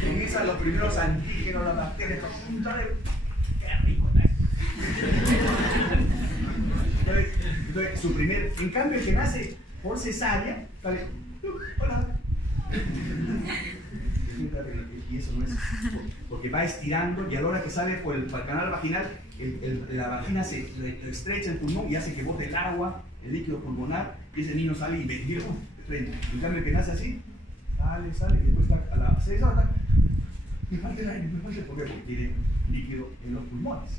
Comienzan los primeros antígenos, las bacterias. ¡Qué rico! Entonces, su primer. En cambio, el que nace por cesárea, sale. Hola. Y eso no es. Porque va estirando y a la hora que sale por el canal vaginal, la vagina se estrecha el pulmón y hace que bote el agua, el líquido pulmonar, y ese niño sale y ve. En cambio, el que nace así, sale y después está a la 6 horas. Me falta el aire, ¿por qué? Porque tiene líquido en los pulmones.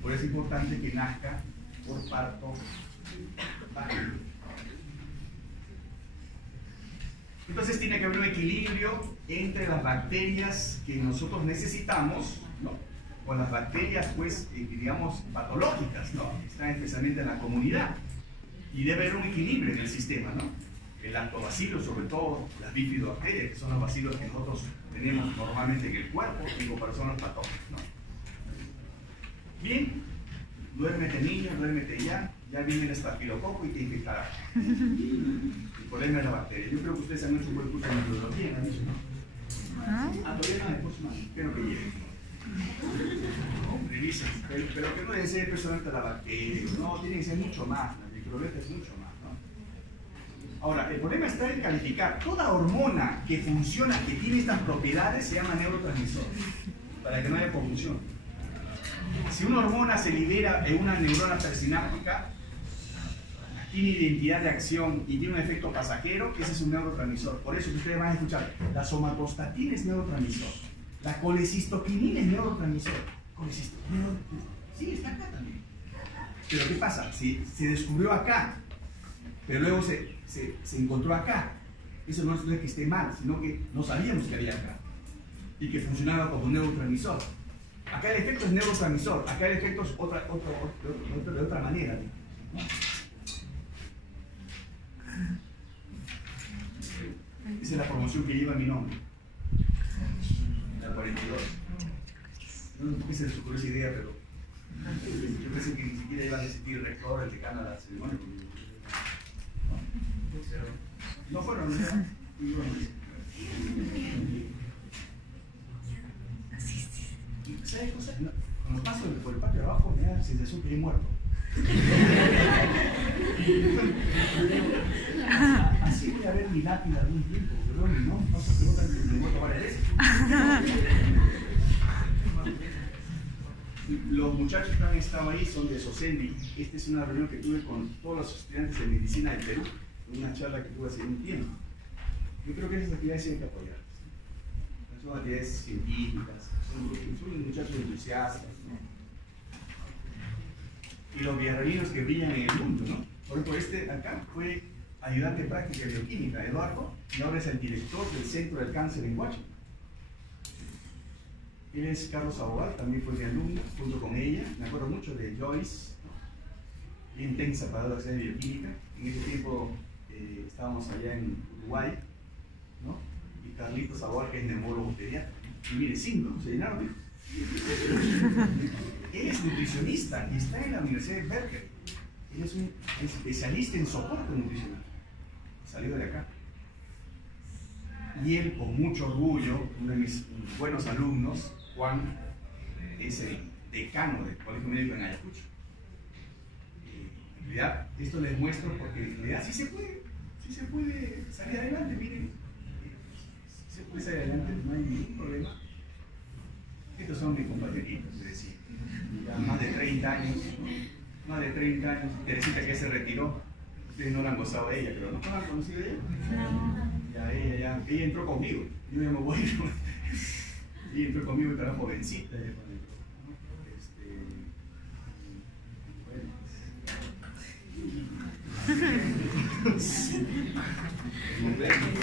Por eso es importante que nazca por parto vaginal. Entonces tiene que haber un equilibrio entre las bacterias que nosotros necesitamos, ¿no? Con las bacterias, pues, digamos, patológicas, ¿no? Que están especialmente en la comunidad. Y debe haber un equilibrio en el sistema, ¿no? El lactobacillus, sobre todo las bifidobacterias, que son los bacilos que nosotros tenemos normalmente en el cuerpo en comparación a los patógenos, ¿no? Bien, duérmete niño, duérmete ya viene el estafilococo y te infectará. El problema es la bacteria. Yo creo que ustedes han hecho un buen curso de microbiología, ¿no? Todavía no, después espero que llegue. Revisen, pero que no debe ser personalmente la bacteria, no, tiene que ser mucho más, la microbiota es mucho más, ¿no? Ahora, el problema está en calificar. Toda hormona que funciona, que tiene estas propiedades, se llama neurotransmisor, para que no haya confusión. Si una hormona se libera en una neurona persináptica, tiene identidad de acción y tiene un efecto pasajero, ese es un neurotransmisor. Por eso que ustedes van a escuchar, la somatostatina es neurotransmisor, la colecistoquinina es neurotransmisor. Sí, está acá también. Pero ¿qué pasa? Si se descubrió acá, pero luego se encontró acá, eso no es que esté mal, sino que no sabíamos que había acá y que funcionaba como neurotransmisor. Acá el efecto es neurotransmisor, acá el efecto es de otra manera, ¿no? Esa es la promoción que lleva mi nombre. La 42. No sé por qué se les ocurrió esa idea, pero yo pensé que ni siquiera iban a asistir el rector, el decano a la ceremonia. No fueron, ¿no? ¿Sabes cosa? Cuando paso por el patio de abajo me da la sensación que he muerto. Así voy a ver mi lápida algún tiempo, pero no se preguntan que me muerto varias veces. Los muchachos que han estado ahí son de SOCENDI. Esta es una reunión que tuve con todos los estudiantes de medicina del Perú, una charla que tuve hace un tiempo. Yo creo que esas actividades tienen que apoyar. Son actividades científicas, son muchachos entusiastas, ¿no? Y los guerreros que brillan en el mundo, ¿no? Por ejemplo, este acá fue ayudante práctica de bioquímica, Eduardo, y ahora es el director del Centro del Cáncer en Washington. Él es Carlos Abogado, también fue mi alumno, junto con ella. Me acuerdo mucho de Joyce, bien intensa para la clase de bioquímica. En ese tiempo estábamos allá en Uruguay, ¿no? Y Carlitos Abogado, que es neumólogo pediatra. Y mire, 5, se llenaron de hijos. Él es nutricionista y está en la Universidad de Berkeley. Él es un especialista en soporte nutricional. Salió de acá. Y él, con mucho orgullo, uno de mis buenos alumnos, Juan es el decano del Colegio Médico en Ayacucho. En realidad, esto les muestro porque en realidad sí se puede salir adelante, miren. Se puede salir adelante, no hay ningún problema. Estos son mis compañeritos, es decir, ya más de 30 años, ¿no? Más de 30 años. Teresita que se retiró, ustedes no la han gozado de ella, pero ¿no la han conocido de ella? No. Ya ella entró conmigo, yo ya me voy, ¿no? Ella entró conmigo y estaba jovencita. Ella cuando entró, ¿no? Bueno.